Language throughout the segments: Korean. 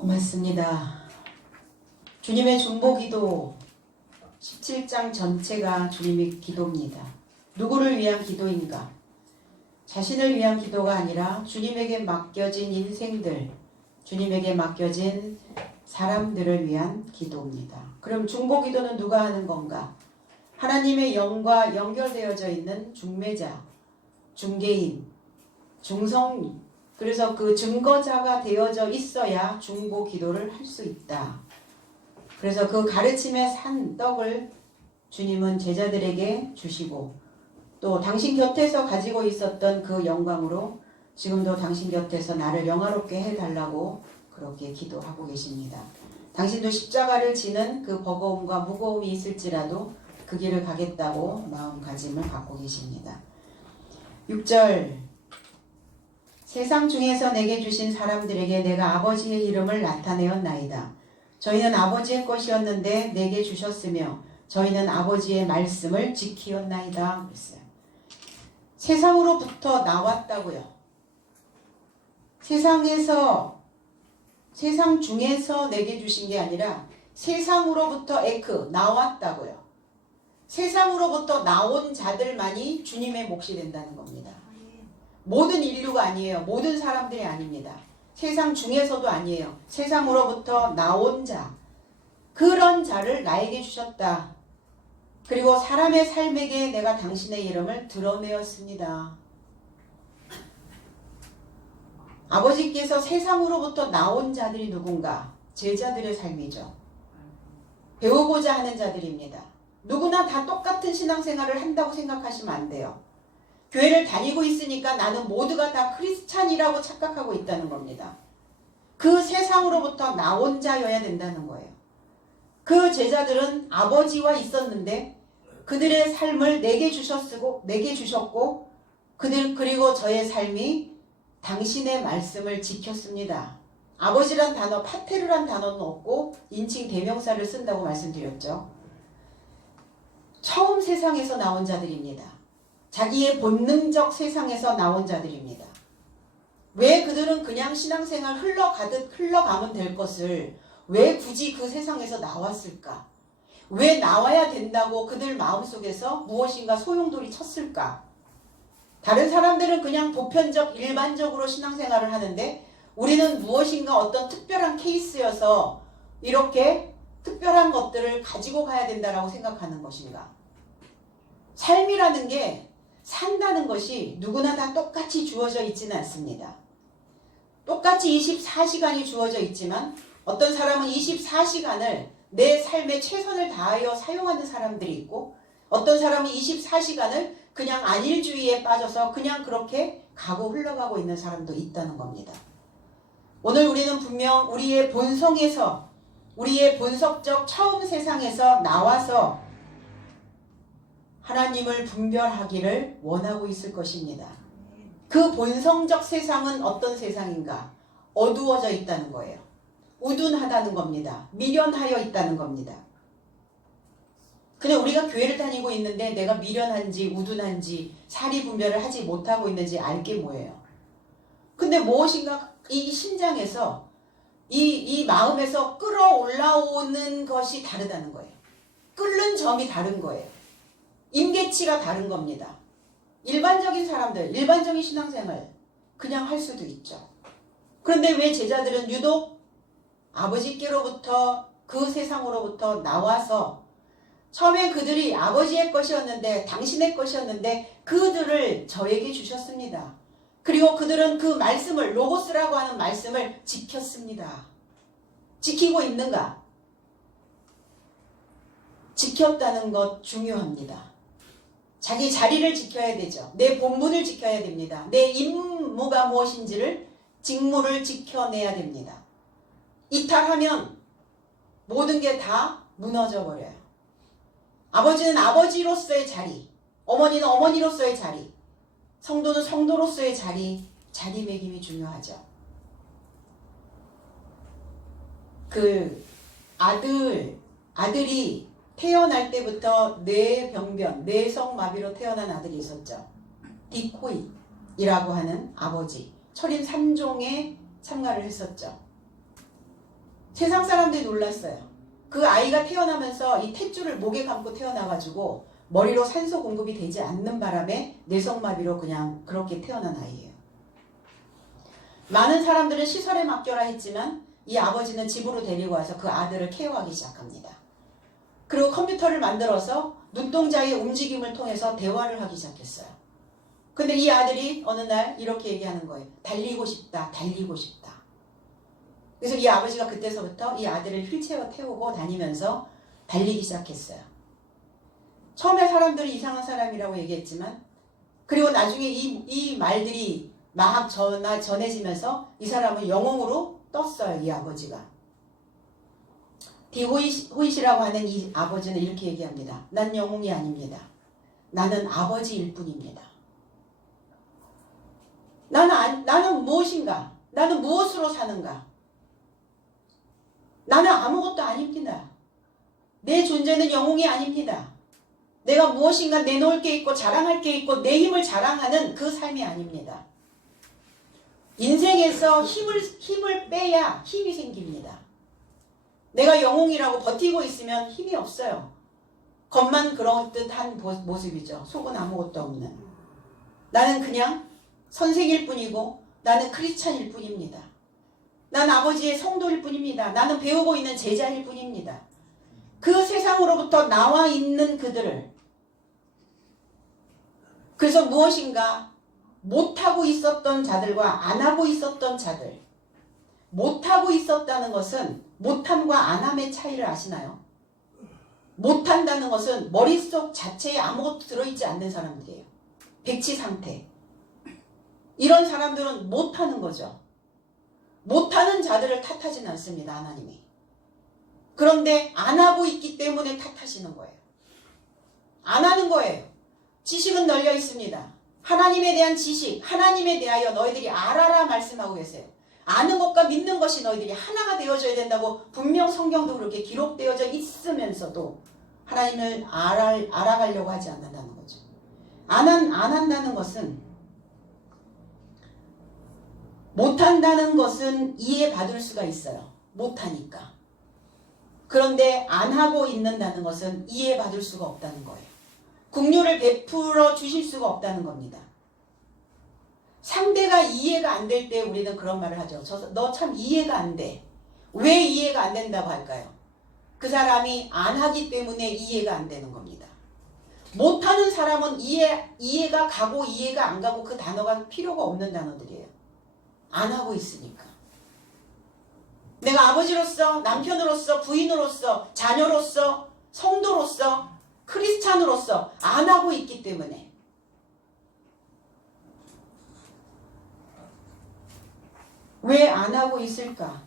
고맙습니다. 주님의 중보기도 17장 전체가 주님의 기도입니다. 누구를 위한 기도인가? 자신을 위한 기도가 아니라 주님에게 맡겨진 인생들, 주님에게 맡겨진 사람들을 위한 기도입니다. 그럼 중보기도는 누가 하는 건가? 하나님의 영과 연결되어져 있는 중매자, 중개인, 중성, 그래서 그 증거자가 되어져 있어야 중보 기도를 할 수 있다. 그래서 그 가르침의 산 떡을 주님은 제자들에게 주시고 또 당신 곁에서 가지고 있었던 그 영광으로 지금도 당신 곁에서 나를 영화롭게 해달라고 그렇게 기도하고 계십니다. 당신도 십자가를 지는 그 버거움과 무거움이 있을지라도 그 길을 가겠다고 마음가짐을 갖고 계십니다. 6절 세상 중에서 내게 주신 사람들에게 내가 아버지의 이름을 나타내었나이다. 저희는 아버지의 것이었는데 내게 주셨으며 저희는 아버지의 말씀을 지키었나이다. 그랬어요. 세상으로부터 나왔다고요. 세상 중에서 내게 주신 게 아니라 세상으로부터 나왔다고요. 세상으로부터 나온 자들만이 주님의 몫이 된다는 겁니다. 모든 인류가 아니에요. 모든 사람들이 아닙니다. 세상 중에서도 아니에요. 세상으로부터 나온 자, 그런 자를 나에게 주셨다. 그리고 사람의 삶에게 내가 당신의 이름을 드러내었습니다. 아버지께서 세상으로부터 나온 자들이 누군가? 제자들의 삶이죠. 배우고자 하는 자들입니다. 누구나 다 똑같은 신앙생활을 한다고 생각하시면 안 돼요. 교회를 다니고 있으니까 나는 모두가 다 크리스찬이라고 착각하고 있다는 겁니다. 그 세상으로부터 나온 자여야 된다는 거예요. 그 제자들은 아버지와 있었는데 그들의 삶을 내게 주셨고 그리고 저의 삶이 당신의 말씀을 지켰습니다. 아버지란 단어, 파테르란 단어는 없고 인칭 대명사를 쓴다고 말씀드렸죠. 처음 세상에서 나온 자들입니다. 자기의 본능적 세상에서 나온 자들입니다. 왜 그들은 그냥 신앙생활 흘러가면 될 것을 왜 굳이 그 세상에서 나왔을까? 왜 나와야 된다고 그들 마음속에서 무엇인가 소용돌이 쳤을까? 다른 사람들은 그냥 보편적 일반적으로 신앙생활을 하는데 우리는 무엇인가 어떤 특별한 케이스여서 이렇게 특별한 것들을 가지고 가야 된다라고 생각하는 것인가? 삶이라는 게 산다는 것이 누구나 다 똑같이 주어져 있지는 않습니다. 똑같이 24시간이 주어져 있지만 어떤 사람은 24시간을 내 삶에 최선을 다하여 사용하는 사람들이 있고 어떤 사람은 24시간을 그냥 안일주의에 빠져서 그냥 그렇게 흘러가고 있는 사람도 있다는 겁니다. 오늘 우리는 분명 우리의 본성에서 우리의 본성적 처음 세상에서 나와서 하나님을 분별하기를 원하고 있을 것입니다. 그 본성적 세상은 어떤 세상인가? 어두워져 있다는 거예요. 우둔하다는 겁니다. 미련하여 있다는 겁니다. 근데 우리가 교회를 다니고 있는데 내가 미련한지 우둔한지 사리 분별을 하지 못하고 있는지 알게 뭐예요? 근데 무엇인가 이 심장에서 이 마음에서 끌어올라오는 것이 다르다는 거예요. 끓는 점이 다른 거예요. 임계치가 다른 겁니다. 일반적인 사람들, 일반적인 신앙생활 그냥 할 수도 있죠. 그런데 왜 제자들은 유독 아버지께로부터 그 세상으로부터 나와서 처음에 그들이 아버지의 것이었는데 당신의 것이었는데 그들을 저에게 주셨습니다. 그리고 그들은 그 말씀을 로고스라고 하는 말씀을 지켰습니다. 지키고 있는가? 지켰다는 것 중요합니다. 자기 자리를 지켜야 되죠. 내 본분을 지켜야 됩니다. 내 임무가 무엇인지를 직무를 지켜내야 됩니다. 이탈하면 모든 게 다 무너져 버려요. 아버지는 아버지로서의 자리, 어머니는 어머니로서의 자리, 성도는 성도로서의 자리매김이 중요하죠. 그 아들이 태어날 때부터 뇌병변, 뇌성마비로 태어난 아들이 있었죠. 디코이라고 하는 아버지. 철인 3종에 참가를 했었죠. 세상 사람들이 놀랐어요. 그 아이가 태어나면서 이 탯줄을 목에 감고 태어나가지고 머리로 산소 공급이 되지 않는 바람에 뇌성마비로 그냥 그렇게 태어난 아이예요. 많은 사람들은 시설에 맡겨라 했지만 이 아버지는 집으로 데리고 와서 그 아들을 케어하기 시작합니다. 그리고 컴퓨터를 만들어서 눈동자의 움직임을 통해서 대화를 하기 시작했어요. 근데 이 아들이 어느 날 이렇게 얘기하는 거예요. 달리고 싶다, 달리고 싶다. 그래서 이 아버지가 그때서부터 이 아들을 휠체어 태우고 다니면서 달리기 시작했어요. 처음에 사람들이 이상한 사람이라고 얘기했지만 그리고 나중에 이 말들이 막 전해지면서 이 사람은 영웅으로 떴어요. 이 아버지가. 디호이시라고 하는 이 아버지는 이렇게 얘기합니다. 난 영웅이 아닙니다. 나는 아버지일 뿐입니다. 나는 무엇인가? 나는 무엇으로 사는가? 나는 아무것도 아닙니다. 내 존재는 영웅이 아닙니다. 내가 무엇인가 내놓을 게 있고 자랑할 게 있고 내 힘을 자랑하는 그 삶이 아닙니다. 인생에서 힘을 빼야 힘이 생깁니다. 내가 영웅이라고 버티고 있으면 힘이 없어요. 겉만 그런 듯한 모습이죠. 속은 아무것도 없는. 나는 그냥 선생일 뿐이고 나는 크리스찬일 뿐입니다. 난 아버지의 성도일 뿐입니다. 나는 배우고 있는 제자일 뿐입니다. 그 세상으로부터 나와 있는 그들을 그래서 무엇인가 못하고 있었던 자들과 안 하고 있었던 자들 못하고 있었다는 것은 못함과 안함의 차이를 아시나요? 못한다는 것은 머릿속 자체에 아무것도 들어있지 않는 사람들이에요. 백치 상태. 이런 사람들은 못하는 거죠. 못하는 자들을 탓하진 않습니다. 하나님이. 그런데 안 하고 있기 때문에 탓하시는 거예요. 안 하는 거예요. 지식은 널려 있습니다. 하나님에 대한 지식, 하나님에 대하여 너희들이 알아라 말씀하고 계세요. 아는 것과 믿는 것이 너희들이 하나가 되어져야 된다고 분명 성경도 그렇게 기록되어져 있으면서도 하나님을 알아가려고 하지 않는다는 거죠. 안 한다는 것은 못한다는 것은 이해받을 수가 있어요. 못하니까. 그런데 안 하고 있는다는 것은 이해받을 수가 없다는 거예요. 긍휼을 베풀어 주실 수가 없다는 겁니다. 상대가 이해가 안 될 때 우리는 그런 말을 하죠. 너 참 이해가 안 돼. 왜 이해가 안 된다고 할까요? 그 사람이 안 하기 때문에 이해가 안 되는 겁니다. 못하는 사람은 이해가 가고 이해가 안 가고 그 단어가 필요가 없는 단어들이에요. 안 하고 있으니까. 내가 아버지로서, 남편으로서, 부인으로서, 자녀로서, 성도로서, 크리스찬으로서 안 하고 있기 때문에. 왜 안 하고 있을까?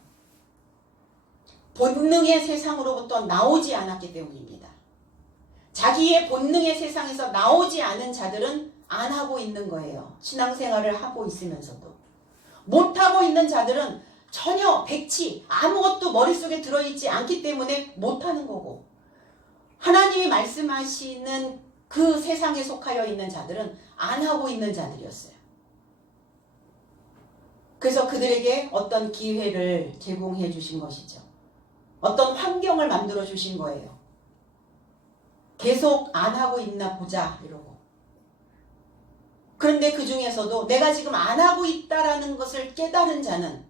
본능의 세상으로부터 나오지 않았기 때문입니다. 자기의 본능의 세상에서 나오지 않은 자들은 안 하고 있는 거예요. 신앙생활을 하고 있으면서도. 못하고 있는 자들은 전혀 백치 아무것도 머릿속에 들어있지 않기 때문에 못하는 거고 하나님이 말씀하시는 그 세상에 속하여 있는 자들은 안 하고 있는 자들이었어요. 그래서 그들에게 어떤 기회를 제공해 주신 것이죠. 어떤 환경을 만들어 주신 거예요. 계속 안 하고 있나 보자 이러고. 그런데 그 중에서도 내가 지금 안 하고 있다라는 것을 깨달은 자는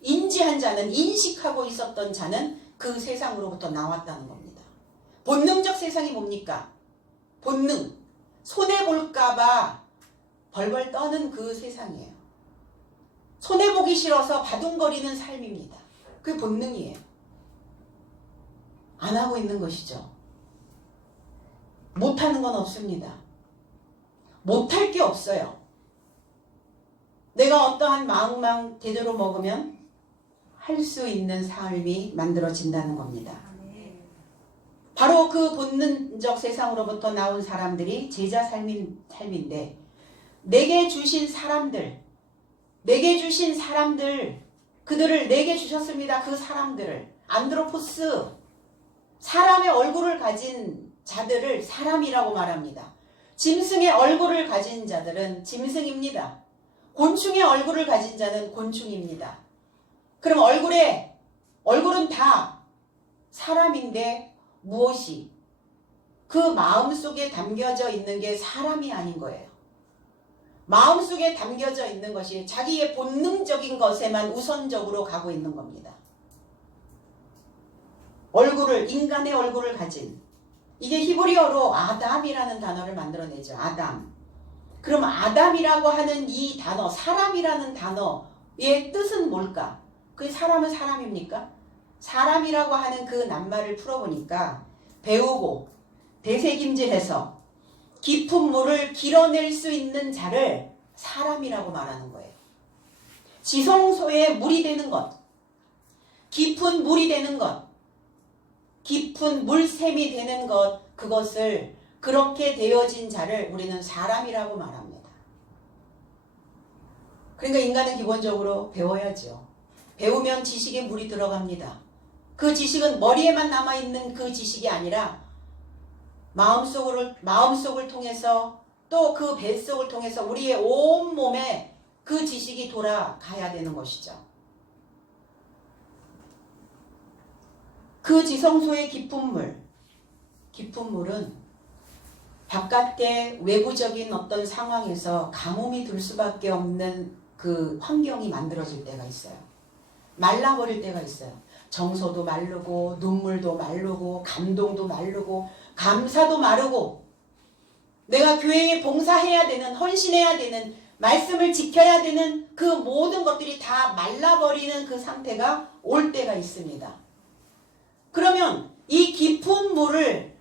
인지한 자는 인식하고 있었던 자는 그 세상으로부터 나왔다는 겁니다. 본능적 세상이 뭡니까? 본능. 손해볼까봐 벌벌 떠는 그 세상이에요. 손해보기 싫어서 바둥거리는 삶입니다. 그게 본능이에요. 안 하고 있는 것이죠. 못하는 건 없습니다. 못할 게 없어요. 내가 어떠한 마음만 제대로 먹으면 할 수 있는 삶이 만들어진다는 겁니다. 바로 그 본능적 세상으로부터 나온 사람들이 제자 삶인데 내게 주신 사람들 그들을 내게 주셨습니다. 그 사람들을 안드로포스 사람의 얼굴을 가진 자들을 사람이라고 말합니다. 짐승의 얼굴을 가진 자들은 짐승입니다. 곤충의 얼굴을 가진 자는 곤충입니다. 그럼 얼굴에 얼굴은 다 사람인데 무엇이 그 마음속에 담겨져 있는 게 사람이 아닌 거예요. 마음속에 담겨져 있는 것이 자기의 본능적인 것에만 우선적으로 가고 있는 겁니다. 인간의 얼굴을 가진, 이게 히브리어로 아담이라는 단어를 만들어내죠. 아담. 그럼 아담이라고 하는 이 단어, 사람이라는 단어의 뜻은 뭘까? 그 사람은 사람입니까? 사람이라고 하는 그 낱말을 풀어보니까 배우고 되새김질해서 깊은 물을 길어낼 수 있는 자를 사람이라고 말하는 거예요. 지성소에 물이 되는 것, 깊은 물이 되는 것, 깊은 물샘이 되는 것, 그것을 그렇게 되어진 자를 우리는 사람이라고 말합니다. 그러니까 인간은 기본적으로 배워야죠. 배우면 지식에 물이 들어갑니다. 그 지식은 머리에만 남아있는 그 지식이 아니라 마음속을 통해서 또 그 뱃속을 통해서 우리의 온몸에 그 지식이 돌아가야 되는 것이죠. 그 지성소의 깊은 물은 바깥의 외부적인 어떤 상황에서 가뭄이 들 수밖에 없는 그 환경이 만들어질 때가 있어요. 말라버릴 때가 있어요. 정서도 마르고 눈물도 마르고 감동도 마르고 감사도 마르고 내가 교회에 봉사해야 되는, 헌신해야 되는, 말씀을 지켜야 되는 그 모든 것들이 다 말라버리는 그 상태가 올 때가 있습니다. 그러면 이 깊은 물을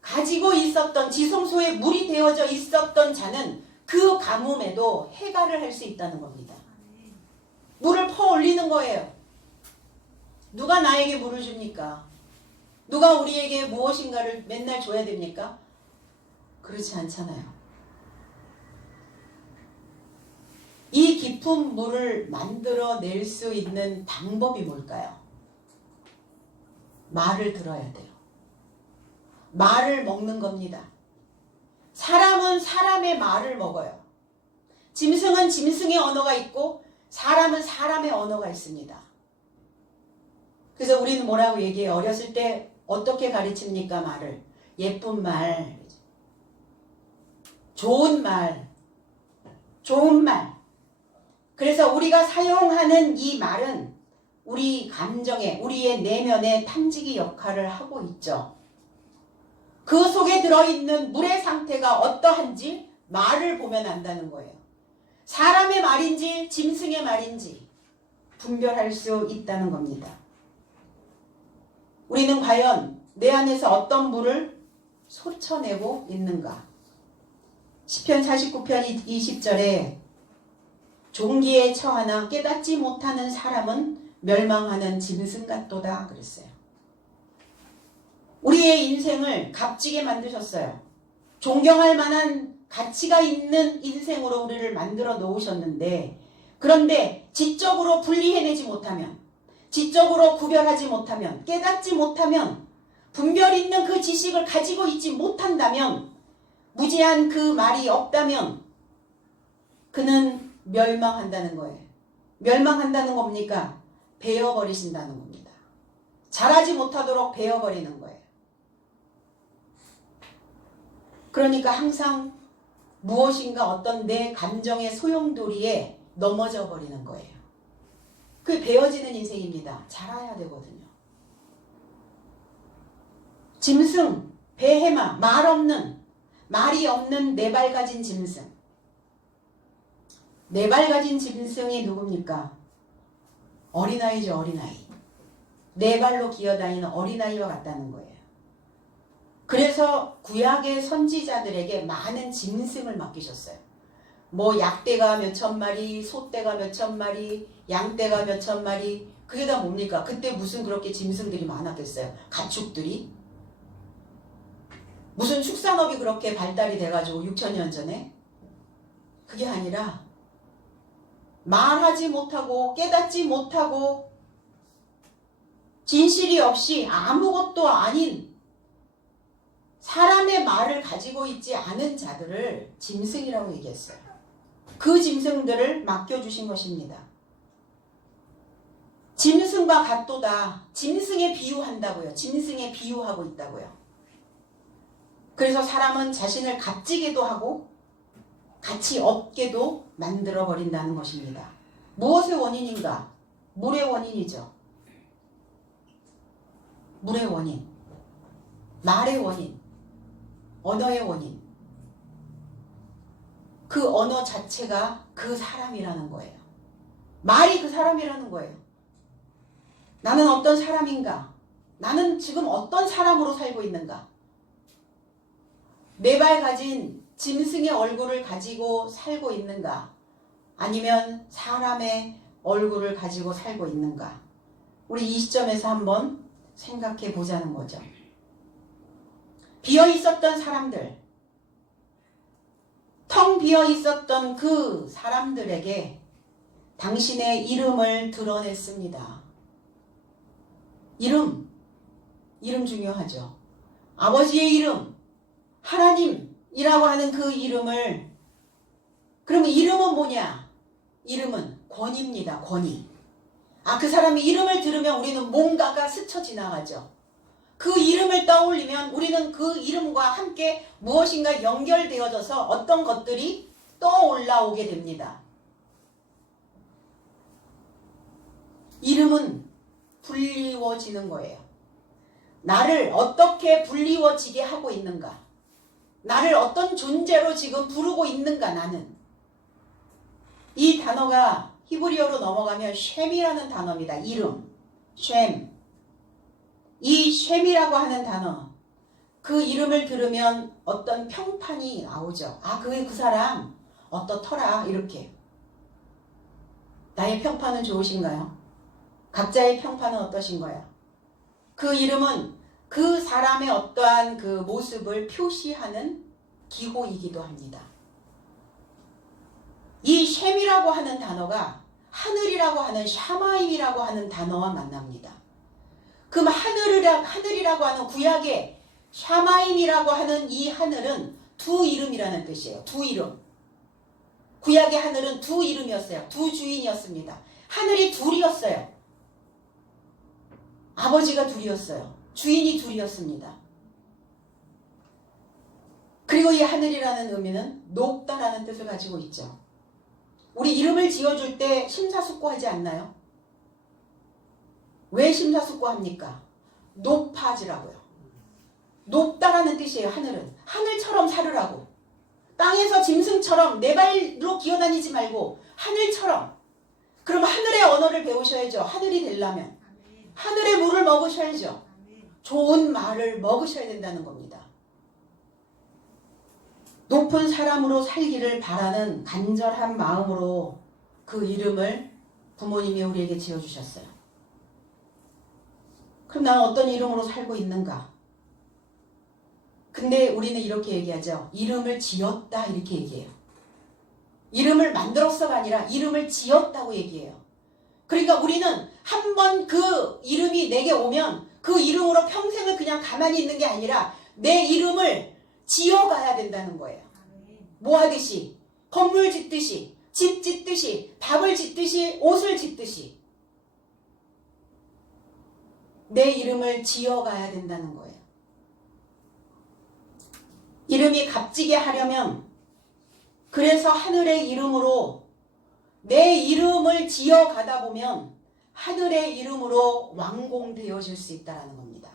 가지고 있었던, 지성소에 물이 되어져 있었던 자는 그 가뭄에도 해갈을 할 수 있다는 겁니다. 물을 퍼올리는 거예요. 누가 나에게 물을 줍니까? 누가 우리에게 무엇인가를 맨날 줘야 됩니까? 그렇지 않잖아요. 이 깊은 물을 만들어낼 수 있는 방법이 뭘까요? 말을 들어야 돼요. 말을 먹는 겁니다. 사람은 사람의 말을 먹어요. 짐승은 짐승의 언어가 있고 사람은 사람의 언어가 있습니다. 그래서 우리는 뭐라고 얘기해요? 어렸을 때 어떻게 가르칩니까? 말을. 예쁜 말, 좋은 말, 좋은 말. 그래서 우리가 사용하는 이 말은 우리 감정에, 우리의 내면에 탐지기 역할을 하고 있죠. 그 속에 들어있는 물의 상태가 어떠한지 말을 보면 안다는 거예요. 사람의 말인지 짐승의 말인지 분별할 수 있다는 겁니다. 우리는 과연 내 안에서 어떤 물을 솟쳐내고 있는가? 시편 49편 20절에 종기에 처하나 깨닫지 못하는 사람은 멸망하는 짐승 같도다 그랬어요. 우리의 인생을 값지게 만드셨어요. 존경할 만한 가치가 있는 인생으로 우리를 만들어 놓으셨는데, 그런데 지적으로 분리해내지 못하면, 지적으로 구별하지 못하면, 깨닫지 못하면, 분별 있는 그 지식을 가지고 있지 못한다면, 무지한 그 말이 없다면 그는 멸망한다는 거예요. 멸망한다는 겁니까? 베어버리신다는 겁니다. 자라지 못하도록 베어버리는 거예요. 그러니까 항상 무엇인가 어떤 내 감정의 소용돌이에 넘어져 버리는 거예요. 그게 베어지는 인생입니다. 자라야 되거든요. 짐승, 베헤마, 말이 없는 네 발 가진 짐승. 네 발 가진 짐승이 누굽니까? 어린아이죠, 어린아이. 네 발로 기어다니는 어린아이와 같다는 거예요. 그래서 구약의 선지자들에게 많은 짐승을 맡기셨어요. 뭐 약대가 몇천 마리, 소떼가 몇천 마리, 양떼가 몇천 마리. 그게 다 뭡니까? 그때 무슨 그렇게 짐승들이 많았겠어요? 가축들이? 무슨 축산업이 그렇게 발달이 돼가지고 6천년 전에? 그게 아니라 말하지 못하고 깨닫지 못하고 진실이 없이 아무것도 아닌 사람의 말을 가지고 있지 않은 자들을 짐승이라고 얘기했어요. 그 짐승들을 맡겨주신 것입니다. 짐승과 같도다. 짐승에 비유한다고요. 짐승에 비유하고 있다고요. 그래서 사람은 자신을 값지게도 하고 가치 없게도 만들어 버린다는 것입니다. 무엇의 원인인가? 물의 원인이죠. 물의 원인, 말의 원인, 언어의 원인. 그 언어 자체가 그 사람이라는 거예요. 말이 그 사람이라는 거예요. 나는 어떤 사람인가? 나는 지금 어떤 사람으로 살고 있는가? 네 발 가진 짐승의 얼굴을 가지고 살고 있는가? 아니면 사람의 얼굴을 가지고 살고 있는가? 우리 이 시점에서 한번 생각해 보자는 거죠. 비어 있었던 사람들, 텅 비어 있었던 그 사람들에게 당신의 이름을 드러냈습니다. 이름 중요하죠. 아버지의 이름, 하나님이라고 하는 그 이름을, 그러면 이름은 뭐냐? 이름은 권위입니다. 권위. 그 사람의 이름을 들으면 우리는 뭔가가 스쳐 지나가죠. 그 이름을 떠올리면 우리는 그 이름과 함께 무엇인가 연결되어져서 어떤 것들이 떠올라오게 됩니다. 이름은 불리워지는 거예요. 나를 어떻게 불리워지게 하고 있는가? 나를 어떤 존재로 지금 부르고 있는가? 나는 이 단어가 히브리어로 넘어가면 쉔이라는 단어입니다. 이름, 쉔. 이 쉔이라고 하는 단어, 그 이름을 들으면 어떤 평판이 나오죠. 그 사람 어떻더라, 이렇게. 나의 평판은 좋으신가요? 각자의 평판은 어떠신가요? 그 이름은 그 사람의 어떠한 그 모습을 표시하는 기호이기도 합니다. 이 쉔이라고 하는 단어가 하늘이라고 하는 샤마임이라고 하는 단어와 만납니다. 그럼 하늘이라고 하는 구약의 샤마임이라고 하는 이 하늘은 두 이름이라는 뜻이에요. 두 이름. 구약의 하늘은 두 이름이었어요. 두 주인이었습니다. 하늘이 둘이었어요. 아버지가 둘이었어요. 주인이 둘이었습니다. 그리고 이 하늘이라는 의미는 높다라는 뜻을 가지고 있죠. 우리 이름을 지어줄 때 심사숙고하지 않나요? 왜 심사숙고합니까? 높아지라고요. 높다라는 뜻이에요. 하늘은. 하늘처럼 살으라고. 땅에서 짐승처럼 네 발로 기어다니지 말고 하늘처럼. 그럼 하늘의 언어를 배우셔야죠. 하늘이 되려면. 하늘의 물을 먹으셔야죠. 좋은 말을 먹으셔야 된다는 겁니다. 높은 사람으로 살기를 바라는 간절한 마음으로 그 이름을 부모님이 우리에게 지어주셨어요. 그럼 나는 어떤 이름으로 살고 있는가? 근데 우리는 이렇게 얘기하죠. 이름을 지었다, 이렇게 얘기해요. 이름을 만들었어가 아니라 이름을 지었다고 얘기해요. 그러니까 우리는 한번 그 이름이 내게 오면 그 이름으로 평생을 그냥 가만히 있는 게 아니라 내 이름을 지어가야 된다는 거예요. 뭐 하듯이? 건물 짓듯이, 집 짓듯이, 밥을 짓듯이, 옷을 짓듯이 내 이름을 지어가야 된다는 거예요. 이름이 값지게 하려면, 그래서 하늘의 이름으로 내 이름을 지어가다 보면 하늘의 이름으로 왕공되어질 수 있다는 겁니다.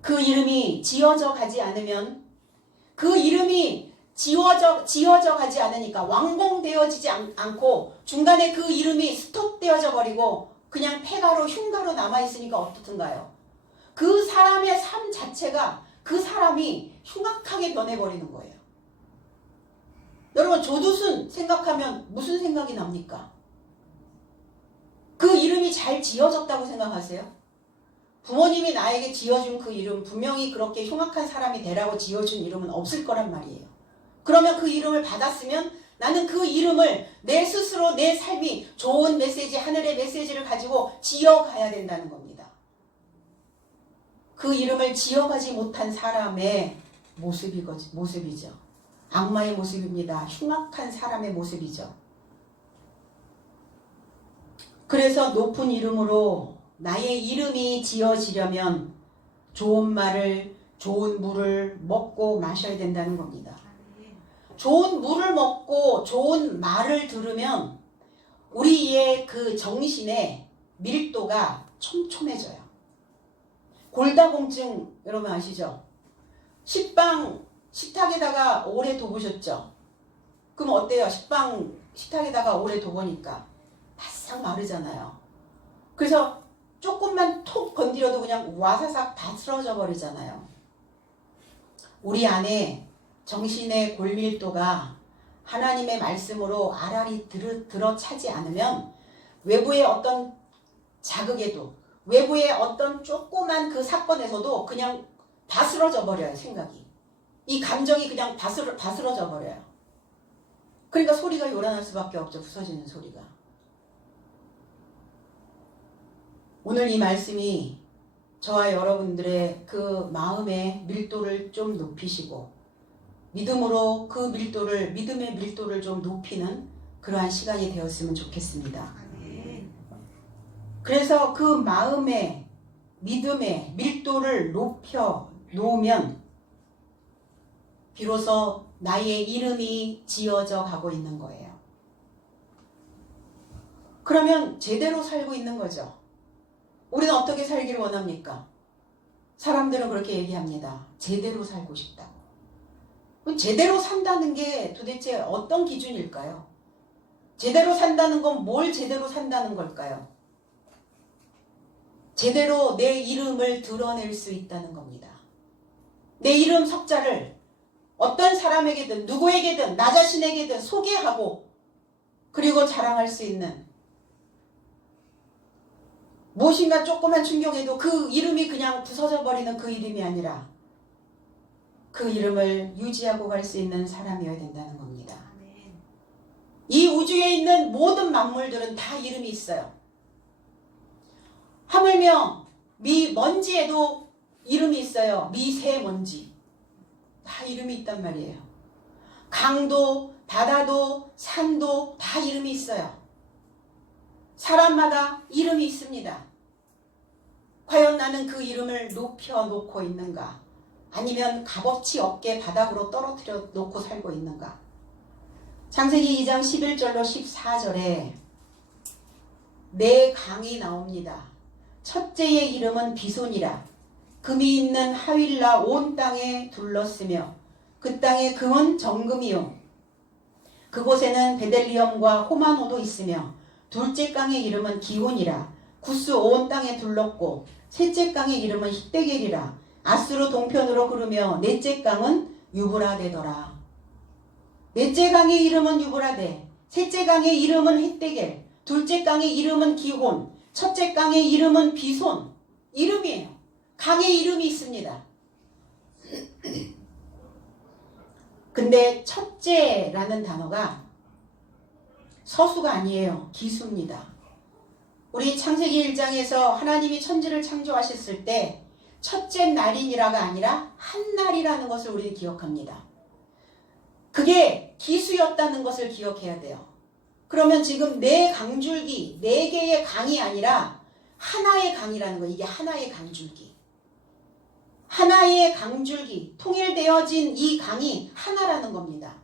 그 이름이 지어져 가지 않으면, 그 이름이 지어져 가지 않으니까 왕공되어지지 않고 중간에 그 이름이 스톱되어져 버리고 그냥 폐가로 흉가로 남아있으니까 어떻든가요? 그 사람의 삶 자체가, 그 사람이 흉악하게 변해버리는 거예요. 여러분, 조두순 생각하면 무슨 생각이 납니까? 그 이름이 잘 지어졌다고 생각하세요? 부모님이 나에게 지어준 그 이름, 분명히 그렇게 흉악한 사람이 되라고 지어준 이름은 없을 거란 말이에요. 그러면 그 이름을 받았으면 나는 그 이름을 내 스스로, 내 삶이 좋은 메시지, 하늘의 메시지를 가지고 지어가야 된다는 겁니다. 그 이름을 지어가지 못한 사람의 모습이죠. 악마의 모습입니다. 흉악한 사람의 모습이죠. 그래서 높은 이름으로 나의 이름이 지어지려면 좋은 말을, 좋은 물을 먹고 마셔야 된다는 겁니다. 좋은 물을 먹고 좋은 말을 들으면 우리의 그 정신의 밀도가 촘촘해져요. 골다공증 여러분 아시죠? 식탁에다가 오래 둬보셨죠? 그럼 어때요? 식탁에다가 오래 둬보니까 바싹 마르잖아요. 그래서 조금만 톡 건드려도 그냥 와사삭 다 쓰러져 버리잖아요. 우리 안에 정신의 골밀도가 하나님의 말씀으로 알알이 들어차지 않으면 외부의 어떤 자극에도, 외부의 어떤 조그만 그 사건에서도 그냥 다 쓰러져 버려요. 생각이. 이 감정이 그냥 다 쓰러져 버려요. 그러니까 소리가 요란할 수밖에 없죠. 부서지는 소리가. 오늘 이 말씀이 저와 여러분들의 그 마음의 밀도를 좀 높이시고 믿음으로 그 밀도를, 믿음의 밀도를 좀 높이는 그러한 시간이 되었으면 좋겠습니다. 그래서 그 마음의, 믿음의 밀도를 높여 놓으면 비로소 나의 이름이 지어져 가고 있는 거예요. 그러면 제대로 살고 있는 거죠. 우리는 어떻게 살기를 원합니까? 사람들은 그렇게 얘기합니다. 제대로 살고 싶다고. 제대로 산다는 게 도대체 어떤 기준일까요? 제대로 산다는 건 뭘 제대로 산다는 걸까요? 제대로 내 이름을 드러낼 수 있다는 겁니다. 내 이름 석자를 어떤 사람에게든 누구에게든 나 자신에게든 소개하고 그리고 자랑할 수 있는, 무엇인가 조그만 충격에도 그 이름이 그냥 부서져 버리는 그 이름이 아니라 그 이름을 유지하고 갈 수 있는 사람이어야 된다는 겁니다. 이 우주에 있는 모든 만물들은 다 이름이 있어요. 하물며 미먼지에도 이름이 있어요. 미세먼지. 다 이름이 있단 말이에요. 강도, 바다도, 산도 다 이름이 있어요. 사람마다 이름이 있습니다. 과연 나는 그 이름을 높여놓고 있는가? 아니면 값어치 없게 바닥으로 떨어뜨려 놓고 살고 있는가? 창세기 2장 11절로 14절에 네 강이 나옵니다. 첫째의 이름은 비손이라. 금이 있는 하윌라 온 땅에 둘렀으며 그 땅의 금은 정금이요. 그곳에는 베델리엄과 호마노도 있으며 둘째 강의 이름은 기혼이라. 구스 온 땅에 둘렀고 셋째 강의 이름은 힛데겔이라. 아수르 동편으로 흐르며 넷째 강은 유브라데더라. 넷째 강의 이름은 유브라데, 셋째 강의 이름은 힛데겔, 둘째 강의 이름은 기혼, 첫째 강의 이름은 비손. 이름이에요. 강의 이름이 있습니다. 근데 첫째라는 단어가 서수가 아니에요. 기수입니다. 우리 창세기 1장에서 하나님이 천지를 창조하셨을 때 첫째 날이니라가 아니라 한 날이라는 것을 우리는 기억합니다. 그게 기수였다는 것을 기억해야 돼요. 그러면 지금 네 강줄기, 네 개의 강이 아니라 하나의 강이라는 거예요. 이게 하나의 강줄기. 하나의 강줄기, 통일되어진 이 강이 하나라는 겁니다.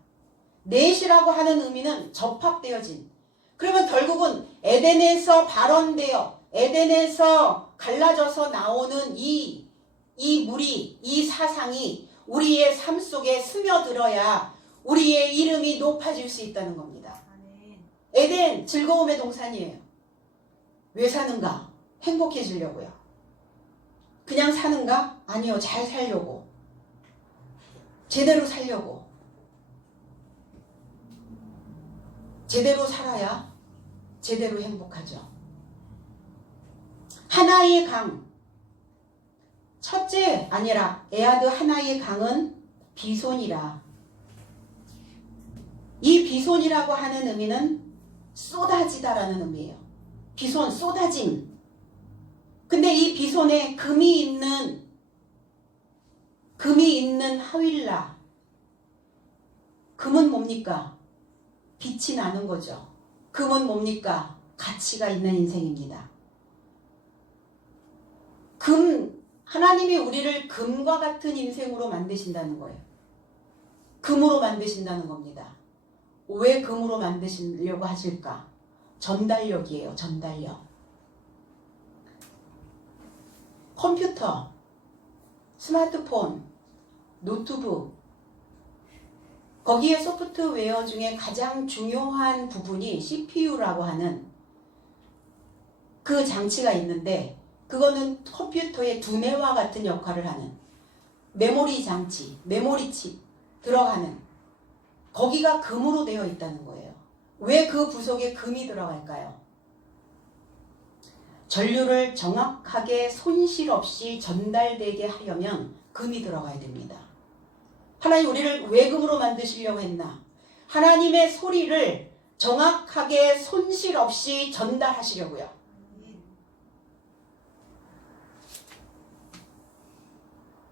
넷이라고 하는 의미는 접합되어진. 그러면 결국은 에덴에서 발원되어 에덴에서 갈라져서 나오는 이 물이, 이 사상이 우리의 삶 속에 스며들어야 우리의 이름이 높아질 수 있다는 겁니다. 에덴 즐거움의 동산이에요. 왜 사는가? 행복해지려고요. 그냥 사는가? 아니요. 잘 살려고. 제대로 살려고. 제대로 살아야 제대로 행복하죠. 하나의 강. 첫째 아니라 에아드 하나의 강은 비손이라. 이 비손이라고 하는 의미는 쏟아지다라는 의미예요. 비손, 쏟아짐. 근데 이 비손에 금이 있는 하윌라. 금은 뭡니까? 빛이 나는 거죠. 금은 뭡니까? 가치가 있는 인생입니다. 하나님이 우리를 금과 같은 인생으로 만드신다는 거예요. 금으로 만드신다는 겁니다. 왜 금으로 만드시려고 하실까? 전달력이에요. 전달력. 컴퓨터, 스마트폰, 노트북, 거기에 소프트웨어 중에 가장 중요한 부분이 CPU라고 하는 그 장치가 있는데, 그거는 컴퓨터의 두뇌와 같은 역할을 하는 메모리 장치, 메모리 칩 들어가는, 거기가 금으로 되어 있다는 거예요. 왜 그 부속에 금이 들어갈까요? 전류를 정확하게 손실 없이 전달되게 하려면 금이 들어가야 됩니다. 하나님 우리를 왜 금으로 만드시려고 했나? 하나님의 소리를 정확하게 손실 없이 전달하시려고요.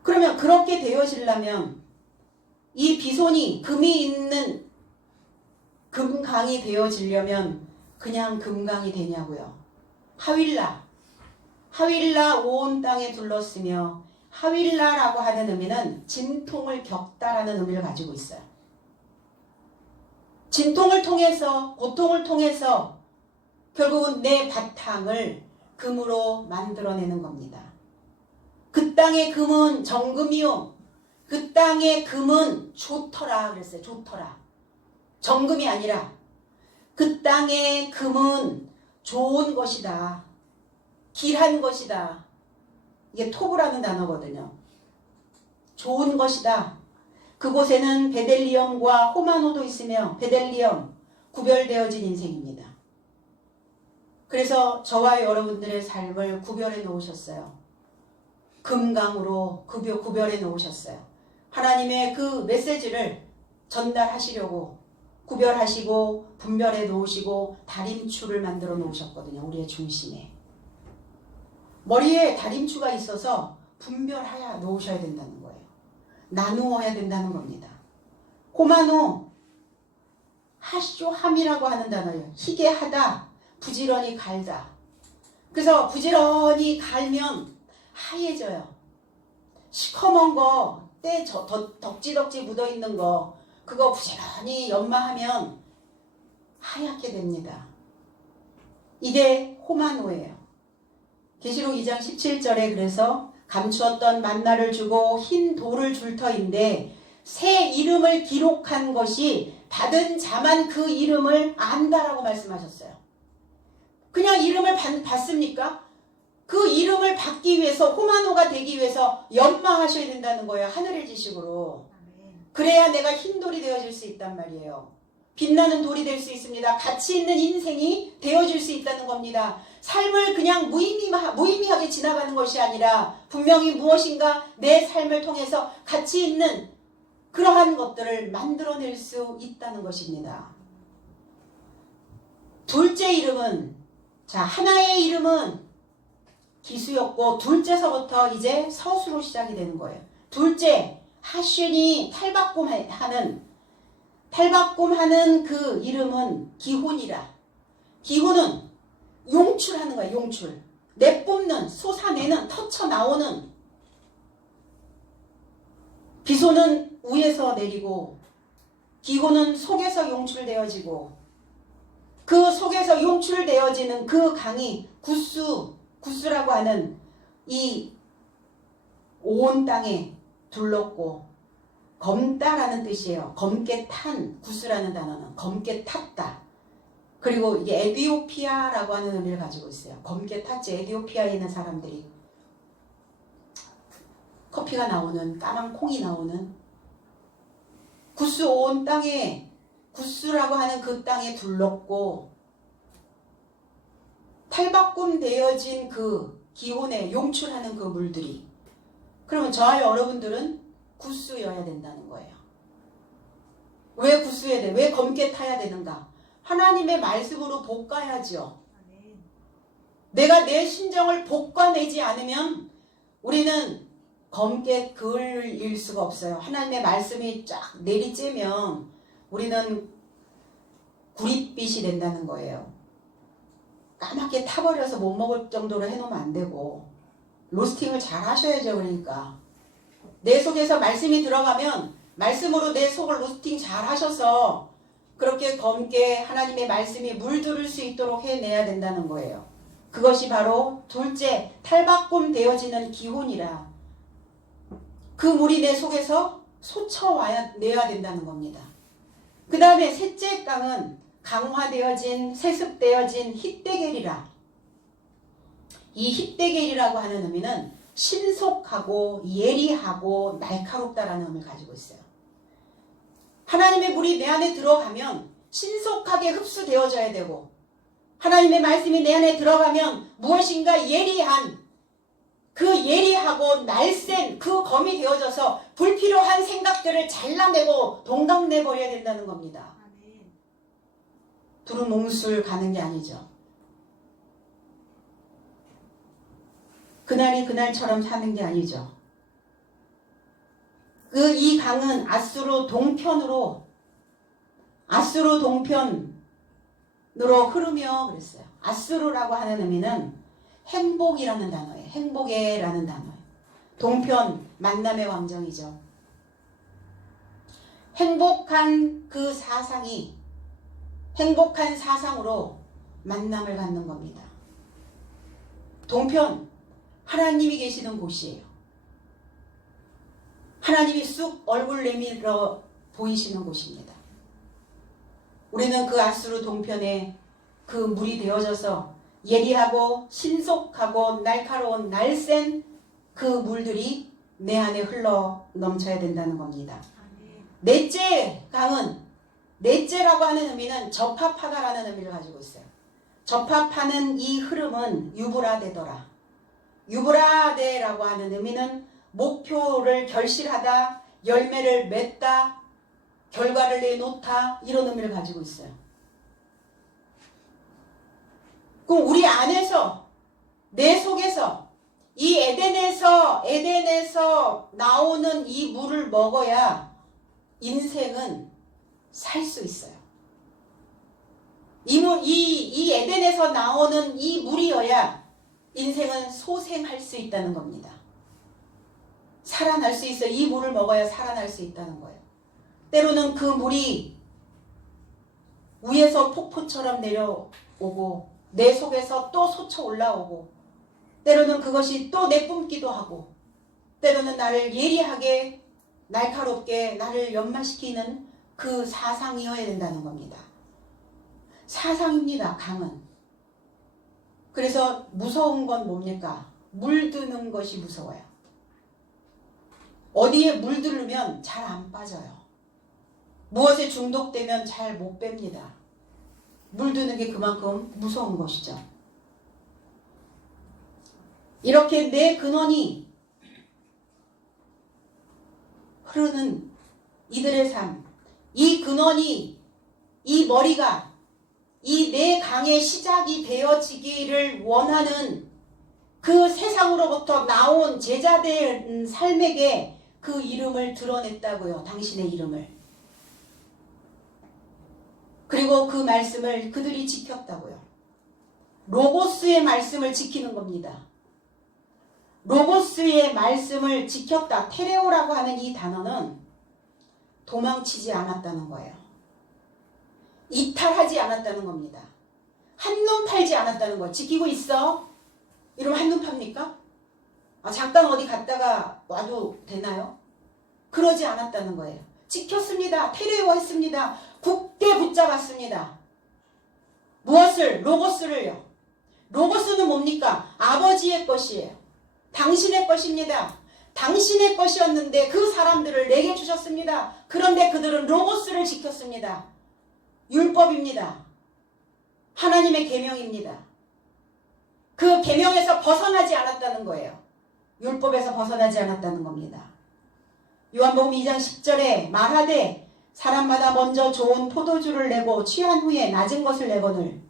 그러면 그렇게 되어지려면 이 비손이 금이 있는 금강이 되어지려면 그냥 금강이 되냐고요. 하윌라 온 땅에 둘렀으며, 하윌라라고 하는 의미는 진통을 겪다라는 의미를 가지고 있어요. 진통을 통해서, 고통을 통해서 결국은 내 바탕을 금으로 만들어내는 겁니다. 그 땅의 금은 정금이요, 그 땅의 금은 좋더라 그랬어요. 좋더라. 정금이 아니라 그 땅의 금은 좋은 것이다. 길한 것이다. 이게 토브라는 단어거든요. 좋은 것이다. 그곳에는 베델리엄과 호마노도 있으며, 베델리엄, 구별되어진 인생입니다. 그래서 저와 여러분들의 삶을 구별해 놓으셨어요. 금강으로 구별해 놓으셨어요. 하나님의 그 메시지를 전달하시려고 구별하시고 분별해 놓으시고 다림추를 만들어 놓으셨거든요. 우리의 중심에. 머리에 다림추가 있어서 분별하여 놓으셔야 된다는 거예요. 나누어야 된다는 겁니다. 호마노, 하쇼함이라고 하는 단어예요. 희게 하다, 부지런히 갈다. 그래서 부지런히 갈면 하얘져요. 시커먼 거, 때 덕지덕지 묻어있는 거, 그거 부지런히 연마하면 하얗게 됩니다. 이게 호마노예요. 계시록 2장 17절에 그래서 감추었던 만나를 주고 흰 돌을 줄 터인데, 새 이름을 기록한 것이 받은 자만 그 이름을 안다라고 말씀하셨어요. 그냥 이름을 받습니까? 그 이름을 받기 위해서, 호마노가 되기 위해서 연마하셔야 된다는 거예요. 하늘의 지식으로. 그래야 내가 흰 돌이 되어질 수 있단 말이에요. 빛나는 돌이 될 수 있습니다. 가치 있는 인생이 되어질 수 있다는 겁니다. 삶을 그냥 무의미하게 지나가는 것이 아니라 분명히 무엇인가 내 삶을 통해서 가치 있는 그러한 것들을 만들어낼 수 있다는 것입니다. 둘째 이름은, 하나의 이름은 기수였고, 둘째서부터 이제 서수로 시작이 되는 거예요. 둘째, 하쉔이 탈바꿈하는 그 이름은 기혼이라. 기혼은 용출하는 거야. 용출. 내뿜는, 솟아내는, 터쳐나오는. 비소는 위에서 내리고, 기혼은 속에서 용출되어지고, 그 속에서 용출되어지는 그 강이 구스라고 하는 이 온 땅에 둘렀고, 검다라는 뜻이에요. 검게 탄, 구스라는 단어는 검게 탔다. 그리고 이게 에디오피아라고 하는 의미를 가지고 있어요. 검게 탔지. 에디오피아에 있는 사람들이 커피가 나오는, 까만 콩이 나오는 구스, 온 땅에, 구스라고 하는 그 땅에 둘렀고, 탈바꿈 되어진 그 기온에 용출하는 그 물들이. 그러면 저와 여러분들은 구스여야 된다는 거예요. 왜 구스여야 돼? 왜 검게 타야 되는가? 하나님의 말씀으로 볶아야죠. 내가 내 심정을 볶아내지 않으면 우리는 검게 그을릴 수가 없어요. 하나님의 말씀이 쫙 내리쬐면 우리는 구릿빛이 된다는 거예요. 까맣게 타버려서 못 먹을 정도로 해놓으면 안 되고 로스팅을 잘 하셔야죠. 그러니까 내 속에서 말씀이 들어가면 말씀으로 내 속을 로스팅 잘 하셔서 그렇게 검게 하나님의 말씀이 물들을 수 있도록 해내야 된다는 거예요. 그것이 바로 둘째 탈바꿈 되어지는 기혼이라 그 물이 내 속에서 솟아내야 된다는 겁니다. 그 다음에 셋째 강은 강화되어진 세습되어진 힛데겔이라 이 힛데겔이라고 하는 의미는 신속하고 예리하고 날카롭다라는 의미를 가지고 있어요. 하나님의 물이 내 안에 들어가면 신속하게 흡수되어져야 되고 하나님의 말씀이 내 안에 들어가면 무엇인가 예리한 그 예리하고 날쌘 그 검이 되어져서 불필요한 생각들을 잘라내고 동강내버려야 된다는 겁니다. 두루뭉술 가는 게 아니죠. 그날이 그날처럼 사는 게 아니죠. 이 강은 아수르 동편으로 흐르며 그랬어요. 아수르라고 하는 의미는 행복이라는 단어예요. 행복에라는 단어예요. 동편 만남의 왕정이죠. 행복한 그 사상이 행복한 사상으로 만남을 갖는 겁니다. 동편 하나님이 계시는 곳이에요. 하나님이 쑥 얼굴 내밀어 보이시는 곳입니다. 우리는 그 아수르 동편에 그 물이 되어져서 예리하고 신속하고 날카로운 날쌘 그 물들이 내 안에 흘러 넘쳐야 된다는 겁니다. 넷째 강은 넷째라고 하는 의미는 접합하다라는 의미를 가지고 있어요. 접합하는 이 흐름은 유브라데더라. 유브라데라고 하는 의미는 목표를 결실하다, 열매를 맺다, 결과를 내놓다 이런 의미를 가지고 있어요. 그럼 우리 안에서 내 속에서 이 에덴에서 나오는 이 물을 먹어야 인생은 살 수 있어요. 이 에덴에서 나오는 이 물이어야 인생은 소생할 수 있다는 겁니다. 살아날 수 있어요. 이 물을 먹어야 살아날 수 있다는 거예요. 때로는 그 물이 위에서 폭포처럼 내려오고 내 속에서 또 솟아 올라오고 때로는 그것이 또 내뿜기도 하고 때로는 나를 예리하게 날카롭게 나를 연마시키는 그 사상이어야 된다는 겁니다. 사상입니다. 강은. 그래서 무서운 건 뭡니까? 물드는 것이 무서워요. 어디에 물들으면 잘 안 빠져요. 무엇에 중독되면 잘 못 뺍니다. 물드는 게 그만큼 무서운 것이죠. 이렇게 내 근원이 흐르는 이들의 삶, 이 근원이 이 머리가 이 내 강의 시작이 되어지기를 원하는 그 세상으로부터 나온 제자된 삶에게 그 이름을 드러냈다고요. 당신의 이름을. 그리고 그 말씀을 그들이 지켰다고요. 로고스의 말씀을 지키는 겁니다. 로고스의 말씀을 지켰다. 테레오라고 하는 이 단어는 도망치지 않았다는 거예요. 이탈하지 않았다는 겁니다. 한눈 팔지 않았다는 거예요. 지키고 있어? 이러면 한눈 팝니까? 잠깐 어디 갔다가 와도 되나요? 그러지 않았다는 거예요. 지켰습니다. 테레오 했습니다. 굳게 붙잡았습니다. 무엇을? 로고스를요. 로고스는 뭡니까? 아버지의 것이에요. 당신의 것입니다. 당신의 것이었는데 그 사람들을 내게 주셨습니다. 그런데 그들은 로고스를 지켰습니다. 율법입니다. 하나님의 계명입니다. 그 계명에서 벗어나지 않았다는 거예요. 율법에서 벗어나지 않았다는 겁니다. 요한복음 2장 10절에 말하되 사람마다 먼저 좋은 포도주를 내고 취한 후에 낮은 것을 내거늘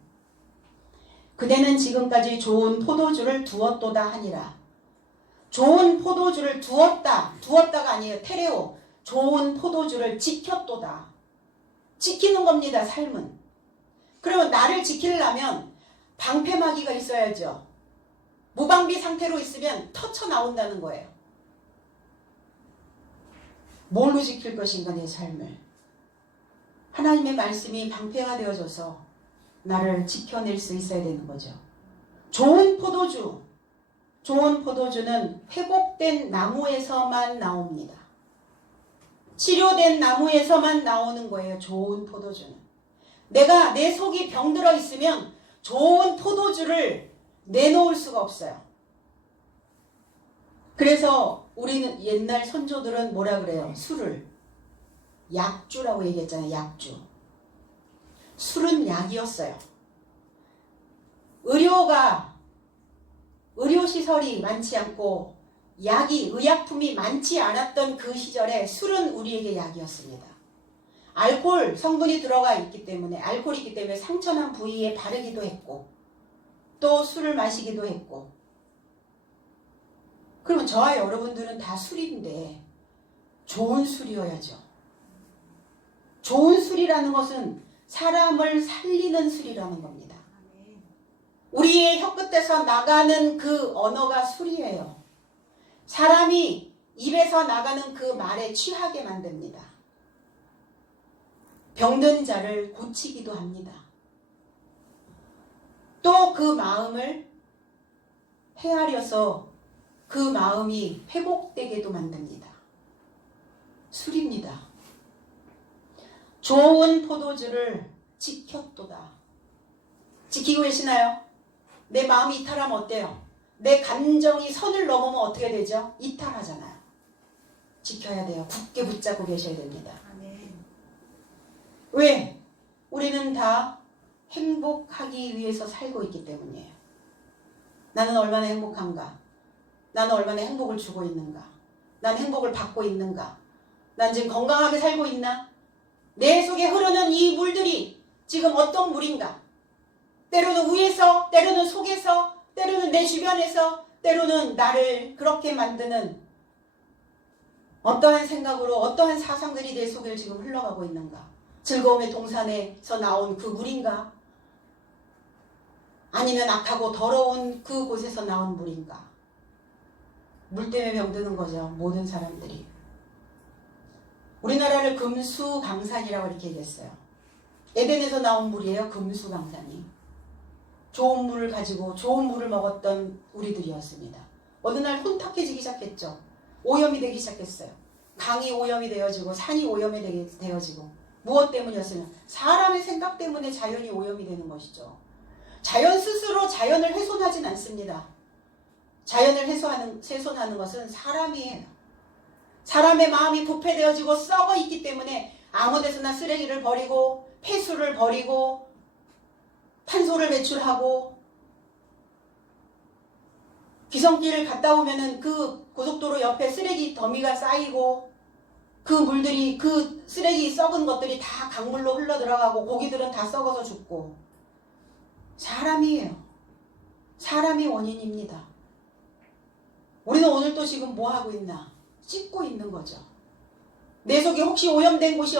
그대는 지금까지 좋은 포도주를 두었도다 하니라. 좋은 포도주를 두었다가 아니에요. 테레오. 좋은 포도주를 지켰도다. 지키는 겁니다. 삶은. 그러면 나를 지키려면 방패막이가 있어야죠. 무방비 상태로 있으면 터쳐 나온다는 거예요. 뭘로 지킬 것인가 내 삶을. 하나님의 말씀이 방패가 되어줘서 나를 지켜낼 수 있어야 되는 거죠. 좋은 포도주는 회복된 나무에서만 나옵니다. 치료된 나무에서만 나오는 거예요. 좋은 포도주는. 내가 내 속이 병들어 있으면 좋은 포도주를 내놓을 수가 없어요. 그래서 우리는 옛날 선조들은 뭐라 그래요? 술을 약주라고 얘기했잖아요. 약주. 술은 약이었어요. 의료시설이 많지 않고 의약품이 많지 않았던 그 시절에 술은 우리에게 약이었습니다. 알코올 성분이 들어가 있기 때문에, 알코올이 있기 때문에 상처난 부위에 바르기도 했고, 또 술을 마시기도 했고. 그러면 저와 여러분들은 다 술인데 좋은 술이어야죠. 좋은 술이라는 것은 사람을 살리는 술이라는 겁니다. 우리의 혀끝에서 나가는 그 언어가 술이에요. 사람이 입에서 나가는 그 말에 취하게 만듭니다. 병든 자를 고치기도 합니다. 또 그 마음을 헤아려서 그 마음이 회복되게도 만듭니다. 술입니다. 좋은 포도주를 지켰도다. 지키고 계시나요? 내 마음이 이탈하면 어때요? 내 감정이 선을 넘으면 어떻게 되죠? 이탈하잖아요. 지켜야 돼요. 굳게 붙잡고 계셔야 됩니다. 왜? 우리는 다 행복하기 위해서 살고 있기 때문이에요. 나는 얼마나 행복한가? 나는 얼마나 행복을 주고 있는가? 난 행복을 받고 있는가? 난 지금 건강하게 살고 있나? 내 속에 흐르는 이 물들이 지금 어떤 물인가? 때로는 위에서, 때로는 속에서, 때로는 내 주변에서, 때로는 나를 그렇게 만드는 어떠한 생각으로 어떠한 사상들이 내 속에 지금 흘러가고 있는가? 즐거움의 동산에서 나온 그 물인가? 아니면 악하고 더러운 그곳에서 나온 물인가? 물 때문에 병드는 거죠. 모든 사람들이. 우리나라를 금수강산이라고 이렇게 얘기했어요. 에덴에서 나온 물이에요. 금수강산이. 좋은 물을 가지고 좋은 물을 먹었던 우리들이었습니다. 어느 날 혼탁해지기 시작했죠. 오염이 되기 시작했어요. 강이 오염이 되어지고 산이 오염이 되어지고. 무엇 때문이었으면 사람의 생각 때문에 자연이 오염이 되는 것이죠. 자연 스스로 자연을 훼손하진 않습니다. 자연을 훼손하는 것은 사람이에요. 사람의 마음이 부패되어지고 썩어 있기 때문에 아무 데서나 쓰레기를 버리고 폐수를 버리고 탄소를 배출하고 기성길을 갔다 오면은 그 고속도로 옆에 쓰레기 더미가 쌓이고 그 물들이 그 쓰레기 썩은 것들이 다 강물로 흘러 들어가고 고기들은 다 썩어서 죽고 사람이에요. 사람이 원인입니다. 우리는 오늘 또 지금 뭐 하고 있나? 씻고 있는 거죠. 내 속에 혹시 오염된 곳이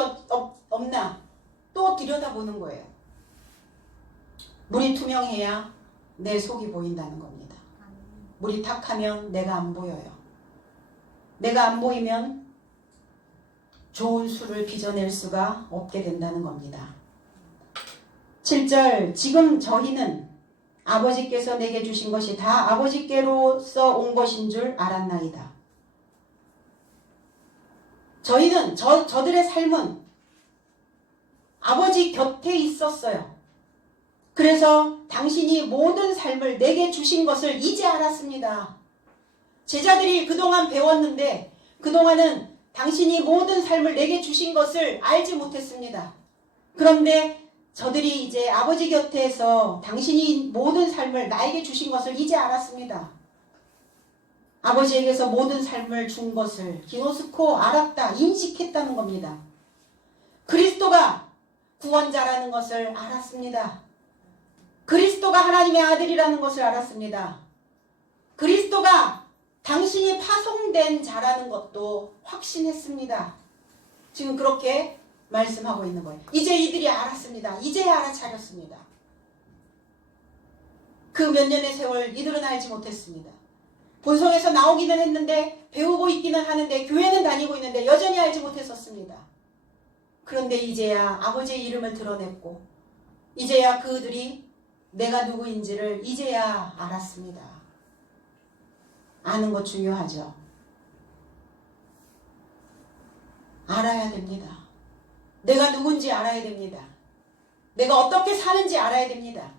없나? 또 들여다보는 거예요. 물이 투명해야 내 속이 보인다는 겁니다. 물이 탁하면 내가 안 보여요. 내가 안 보이면 좋은 술을 빚어낼 수가 없게 된다는 겁니다. 7절 지금 저희는 아버지께서 내게 주신 것이 다 아버지께로서 온 것인 줄 알았나이다. 저희는 저들의 삶은 아버지 곁에 있었어요. 그래서 당신이 모든 삶을 내게 주신 것을 이제 알았습니다. 제자들이 그동안 배웠는데 그동안은 당신이 모든 삶을 내게 주신 것을 알지 못했습니다. 그런데 저들이 이제 아버지 곁에서 당신이 모든 삶을 나에게 주신 것을 이제 알았습니다. 아버지에게서 모든 삶을 준 것을 기노스코 알았다, 인식했다는 겁니다. 그리스도가 구원자라는 것을 알았습니다. 그리스도가 하나님의 아들이라는 것을 알았습니다. 그리스도가 당신이 파송된 자라는 것도 확신했습니다. 지금 그렇게 말씀하고 있는 거예요. 이제 이들이 알았습니다. 이제야 알아차렸습니다. 그 몇 년의 세월 이들은 알지 못했습니다. 본성에서 나오기는 했는데 배우고 있기는 하는데 교회는 다니고 있는데 여전히 알지 못했었습니다. 그런데 이제야 아버지의 이름을 드러냈고 이제야 그들이 내가 누구인지를 이제야 알았습니다. 아는 것 중요하죠. 알아야 됩니다. 내가 누군지 알아야 됩니다. 내가 어떻게 사는지 알아야 됩니다.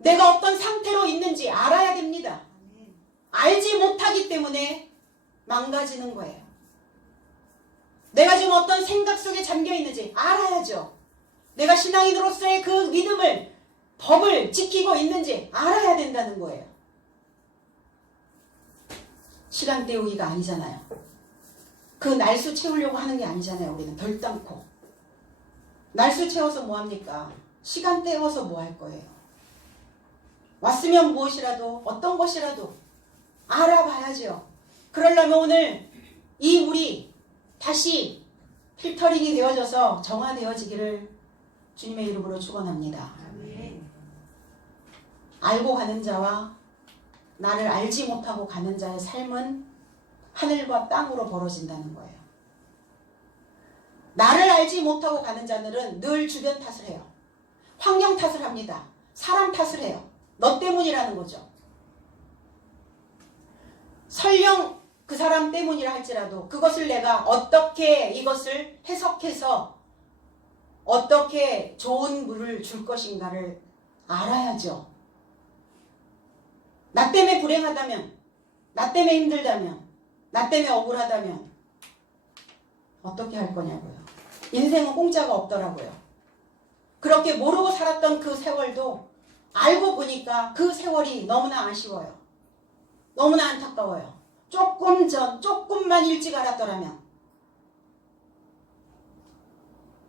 내가 어떤 상태로 있는지 알아야 됩니다. 알지 못하기 때문에 망가지는 거예요. 내가 지금 어떤 생각 속에 잠겨 있는지 알아야죠. 내가 신앙인으로서의 그 믿음을, 법을 지키고 있는지 알아야 된다는 거예요. 시간 때우기가 아니잖아요. 그 날수 채우려고 하는 게 아니잖아요. 우리는 덜땅코. 날수 채워서 뭐합니까? 시간 때워서 뭐 할 거예요? 왔으면 무엇이라도 어떤 것이라도 알아봐야죠. 그러려면 오늘 이 물이 다시 필터링이 되어져서 정화되어지기를 주님의 이름으로 축원합니다. 알고 가는 자와 나를 알지 못하고 가는 자의 삶은 하늘과 땅으로 벌어진다는 거예요. 나를 알지 못하고 가는 자들은 늘 주변 탓을 해요. 환경 탓을 합니다. 사람 탓을 해요. 너 때문이라는 거죠. 설령 그 사람 때문이라 할지라도 그것을 내가 어떻게 이것을 해석해서 어떻게 좋은 물을 줄 것인가를 알아야죠. 나 때문에 불행하다면, 나 때문에 힘들다면, 나 때문에 억울하다면 어떻게 할 거냐고요. 인생은 공짜가 없더라고요. 그렇게 모르고 살았던 그 세월도 알고 보니까 그 세월이 너무나 아쉬워요. 너무나 안타까워요. 조금만 일찍 알았더라면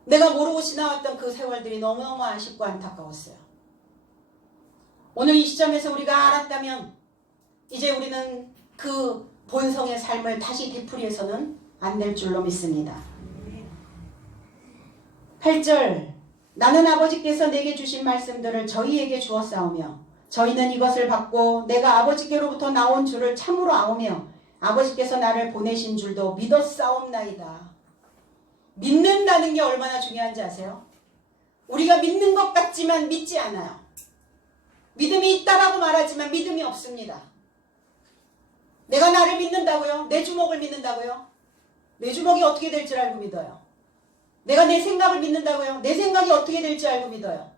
내가 모르고 지나왔던 그 세월들이 너무너무 아쉽고 안타까웠어요. 오늘 이 시점에서 우리가 알았다면 이제 우리는 그 본성의 삶을 다시 되풀이해서는 안 될 줄로 믿습니다. 8절 나는 아버지께서 내게 주신 말씀들을 저희에게 주었사오며 저희는 이것을 받고 내가 아버지께로부터 나온 줄을 참으로 아오며 아버지께서 나를 보내신 줄도 믿었사옵나이다. 믿는다는 게 얼마나 중요한지 아세요? 우리가 믿는 것 같지만 믿지 않아요. 믿음이 있다라고 말하지만 믿음이 없습니다. 내가 나를 믿는다고요? 내 주먹을 믿는다고요? 내 주먹이 어떻게 될 줄 알고 믿어요. 내가 내 생각을 믿는다고요? 내 생각이 어떻게 될지 알고 믿어요.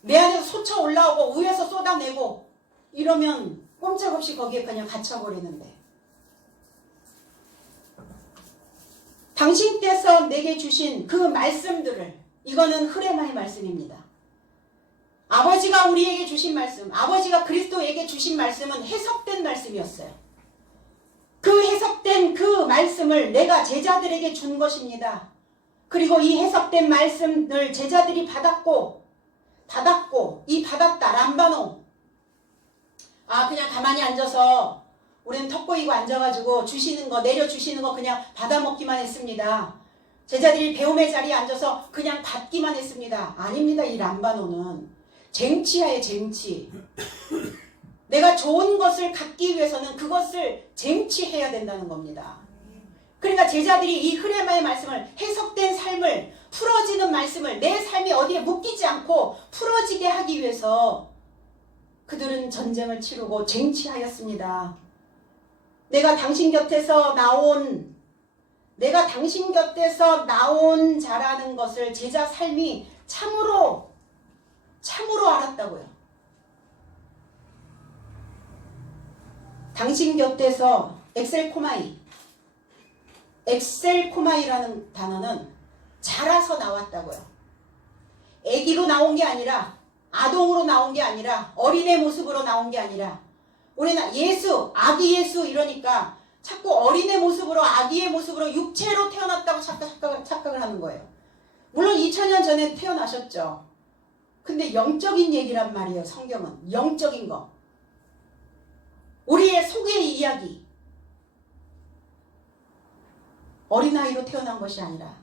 내 안에서 솟아 올라오고 위에서 쏟아내고 이러면 꼼짝없이 거기에 그냥 갇혀버리는데 당신께서 내게 주신 그 말씀들을 이거는 흐레마의 말씀입니다. 아버지가 우리에게 주신 말씀, 아버지가 그리스도에게 주신 말씀은 해석된 말씀이었어요. 그 해석된 그 말씀을 내가 제자들에게 준 것입니다. 그리고 이 해석된 말씀을 제자들이 받았고 이 받았다 람바노 그냥 가만히 앉아서 우리는 턱 보이고 앉아가지고 주시는 거 내려주시는 거 그냥 받아먹기만 했습니다. 제자들이 배움의 자리에 앉아서 그냥 받기만 했습니다. 아닙니다. 이 람바노는 쟁취하에 쟁취. 내가 좋은 것을 갖기 위해서는 그것을 쟁취해야 된다는 겁니다. 그러니까 제자들이 이 흐레마의 말씀을 해석된 삶을 풀어지는 말씀을 내 삶이 어디에 묶이지 않고 풀어지게 하기 위해서 그들은 전쟁을 치르고 쟁취하였습니다. 내가 당신 곁에서 나온 자라는 것을 제자 삶이 참으로 알았다고요. 당신 곁에서 엑셀코마이라는 단어는 자라서 나왔다고요. 아기로 나온 게 아니라 아동으로 나온 게 아니라 어린애 모습으로 나온 게 아니라 우리는 아기 예수 이러니까 자꾸 어린애 모습으로 아기의 모습으로 육체로 태어났다고 착각을 하는 거예요. 물론 2000년 전에 태어나셨죠. 근데 영적인 얘기란 말이에요. 성경은 영적인 거. 우리의 속의 이야기. 어린아이로 태어난 것이 아니라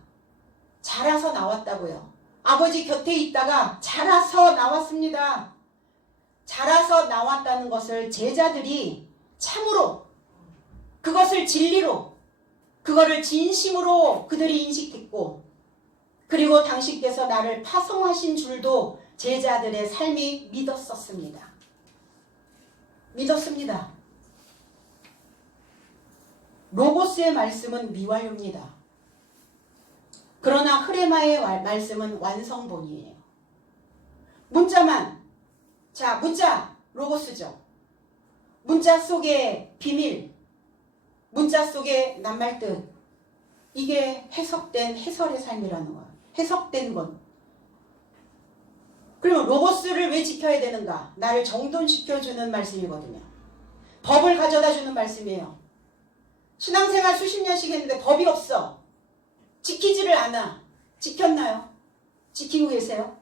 자라서 나왔다고요. 아버지 곁에 있다가 자라서 나왔습니다. 자라서 나왔다는 것을 제자들이 참으로 그것을 진리로 그거를 진심으로 그들이 인식했고 그리고 당신께서 나를 파송하신 줄도 제자들의 삶이 믿었었습니다. 믿었습니다. 로고스의 말씀은 미완료입니다. 그러나 흐레마의 말씀은 완성본이에요. 문자만, 자, 문자, 로고스죠. 문자 속의 비밀, 문자 속의 낱말뜻, 이게 해석된 해설의 삶이라는 거예요. 해석된 것. 그러면 로고스를 왜 지켜야 되는가? 나를 정돈시켜주는 말씀이거든요. 법을 가져다주는 말씀이에요. 신앙생활 수십 년씩 했는데 법이 없어. 지키지를 않아. 지켰나요? 지키고 계세요?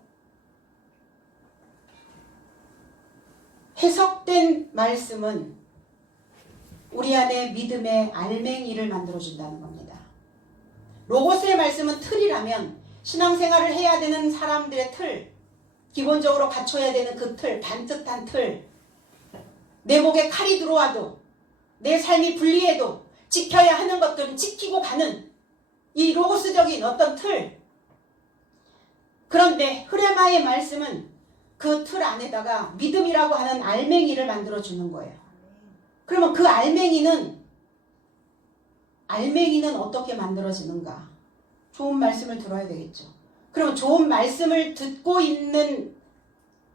해석된 말씀은 우리 안에 믿음의 알맹이를 만들어준다는 겁니다. 로고스의 말씀은 틀이라면 신앙생활을 해야 되는 사람들의 틀, 기본적으로 갖춰야 되는 그 틀, 반듯한 틀, 내 목에 칼이 들어와도 내 삶이 불리해도 지켜야 하는 것들은 지키고 가는 이 로고스적인 어떤 틀. 그런데 흐레마의 말씀은 그 틀 안에다가 믿음이라고 하는 알맹이를 만들어주는 거예요. 그러면 그 알맹이는 어떻게 만들어지는가? 좋은 말씀을 들어야 되겠죠. 그럼 좋은 말씀을 듣고 있는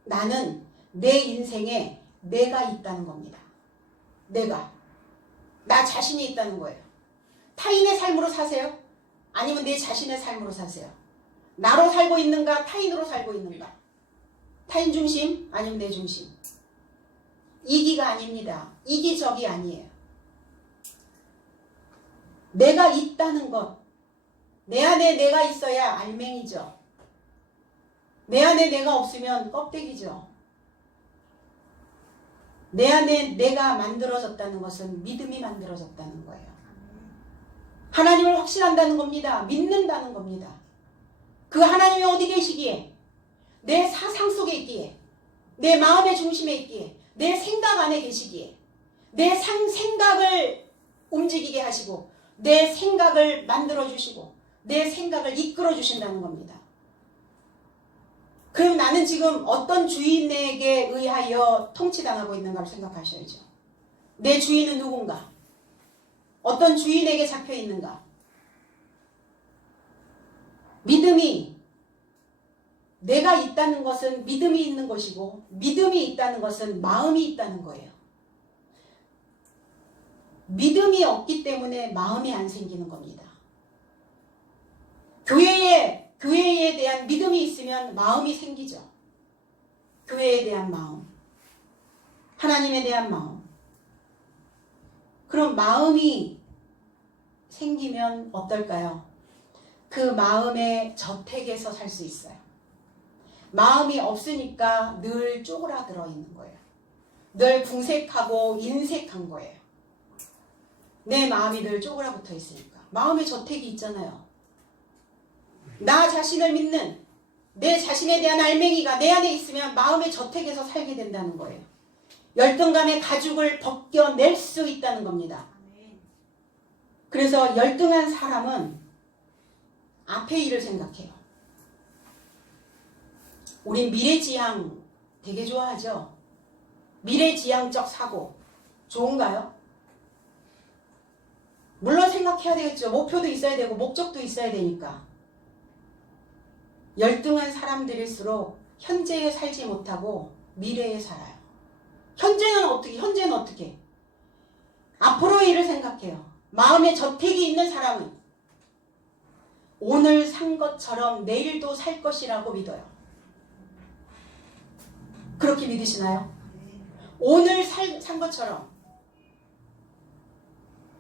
나는 내 인생에 내가 있다는 겁니다. 나 자신이 있다는 거예요. 타인의 삶으로 사세요? 아니면 내 자신의 삶으로 사세요? 나로 살고 있는가? 타인으로 살고 있는가? 타인 중심? 아니면 내 중심? 이기가 아닙니다. 이기적이 아니에요. 내가 있다는 것. 내 안에 내가 있어야 알맹이죠. 내 안에 내가 없으면 껍데기죠. 내 안에 내가 만들어졌다는 것은 믿음이 만들어졌다는 거예요. 하나님을 확신한다는 겁니다. 믿는다는 겁니다. 그 하나님이 어디 계시기에? 내 사상 속에 있기에, 내 마음의 중심에 있기에, 내 생각 안에 계시기에, 내 생각을 움직이게 하시고 내 생각을 만들어주시고 내 생각을 이끌어주신다는 겁니다. 그럼 나는 지금 어떤 주인에게 의하여 통치당하고 있는가를 생각하셔야죠. 내 주인은 누군가? 어떤 주인에게 잡혀 있는가? 믿음이, 내가 있다는 것은 믿음이 있는 것이고 믿음이 있다는 것은 마음이 있다는 거예요. 믿음이 없기 때문에 마음이 안 생기는 겁니다. 교회에 대한 믿음이 있으면 마음이 생기죠. 교회에 대한 마음, 하나님에 대한 마음. 그럼 마음이 생기면 어떨까요? 그 마음의 저택에서 살 수 있어요. 마음이 없으니까 늘 쪼그라들어 있는 거예요. 늘 궁색하고 인색한 거예요. 내 마음이 늘 쪼그라붙어 있으니까. 마음의 저택이 있잖아요. 나 자신을 믿는 내 자신에 대한 알맹이가 내 안에 있으면 마음의 저택에서 살게 된다는 거예요. 열등감의 가죽을 벗겨낼 수 있다는 겁니다. 그래서 열등한 사람은 앞의 일을 생각해요. 우린 미래지향 되게 좋아하죠. 미래지향적 사고 좋은가요? 물론 생각해야 되겠죠. 목표도 있어야 되고 목적도 있어야 되니까. 열등한 사람들일수록 현재에 살지 못하고 미래에 살아요. 현재는 어떻게? 앞으로의 일을 생각해요. 마음에 저택이 있는 사람은 오늘 산 것처럼 내일도 살 것이라고 믿어요. 그렇게 믿으시나요? 오늘 산 것처럼.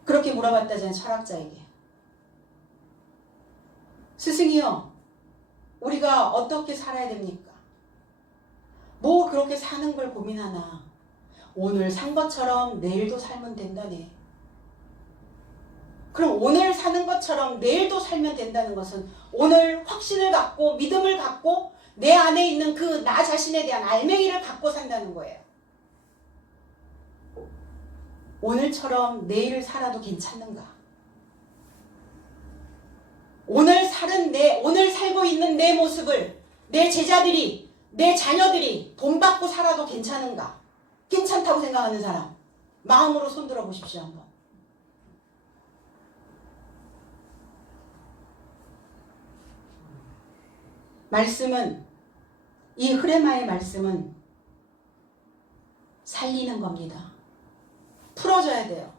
그렇게 물어봤다잖아요. 철학자에게. 스승이요, 우리가 어떻게 살아야 됩니까? 뭐 그렇게 사는 걸 고민하나. 오늘 산 것처럼 내일도 살면 된다네. 그럼 오늘 사는 것처럼 내일도 살면 된다는 것은 오늘 확신을 갖고 믿음을 갖고 내 안에 있는 그 나 자신에 대한 알맹이를 갖고 산다는 거예요. 오늘처럼 내일을 살아도 괜찮는가? 오늘 살고 있는 내 모습을 내 제자들이, 내 자녀들이 본받고 살아도 괜찮은가? 괜찮다고 생각하는 사람, 마음으로 손들어 보십시오, 한번. 말씀은, 이 흐레마의 말씀은 살리는 겁니다. 풀어져야 돼요.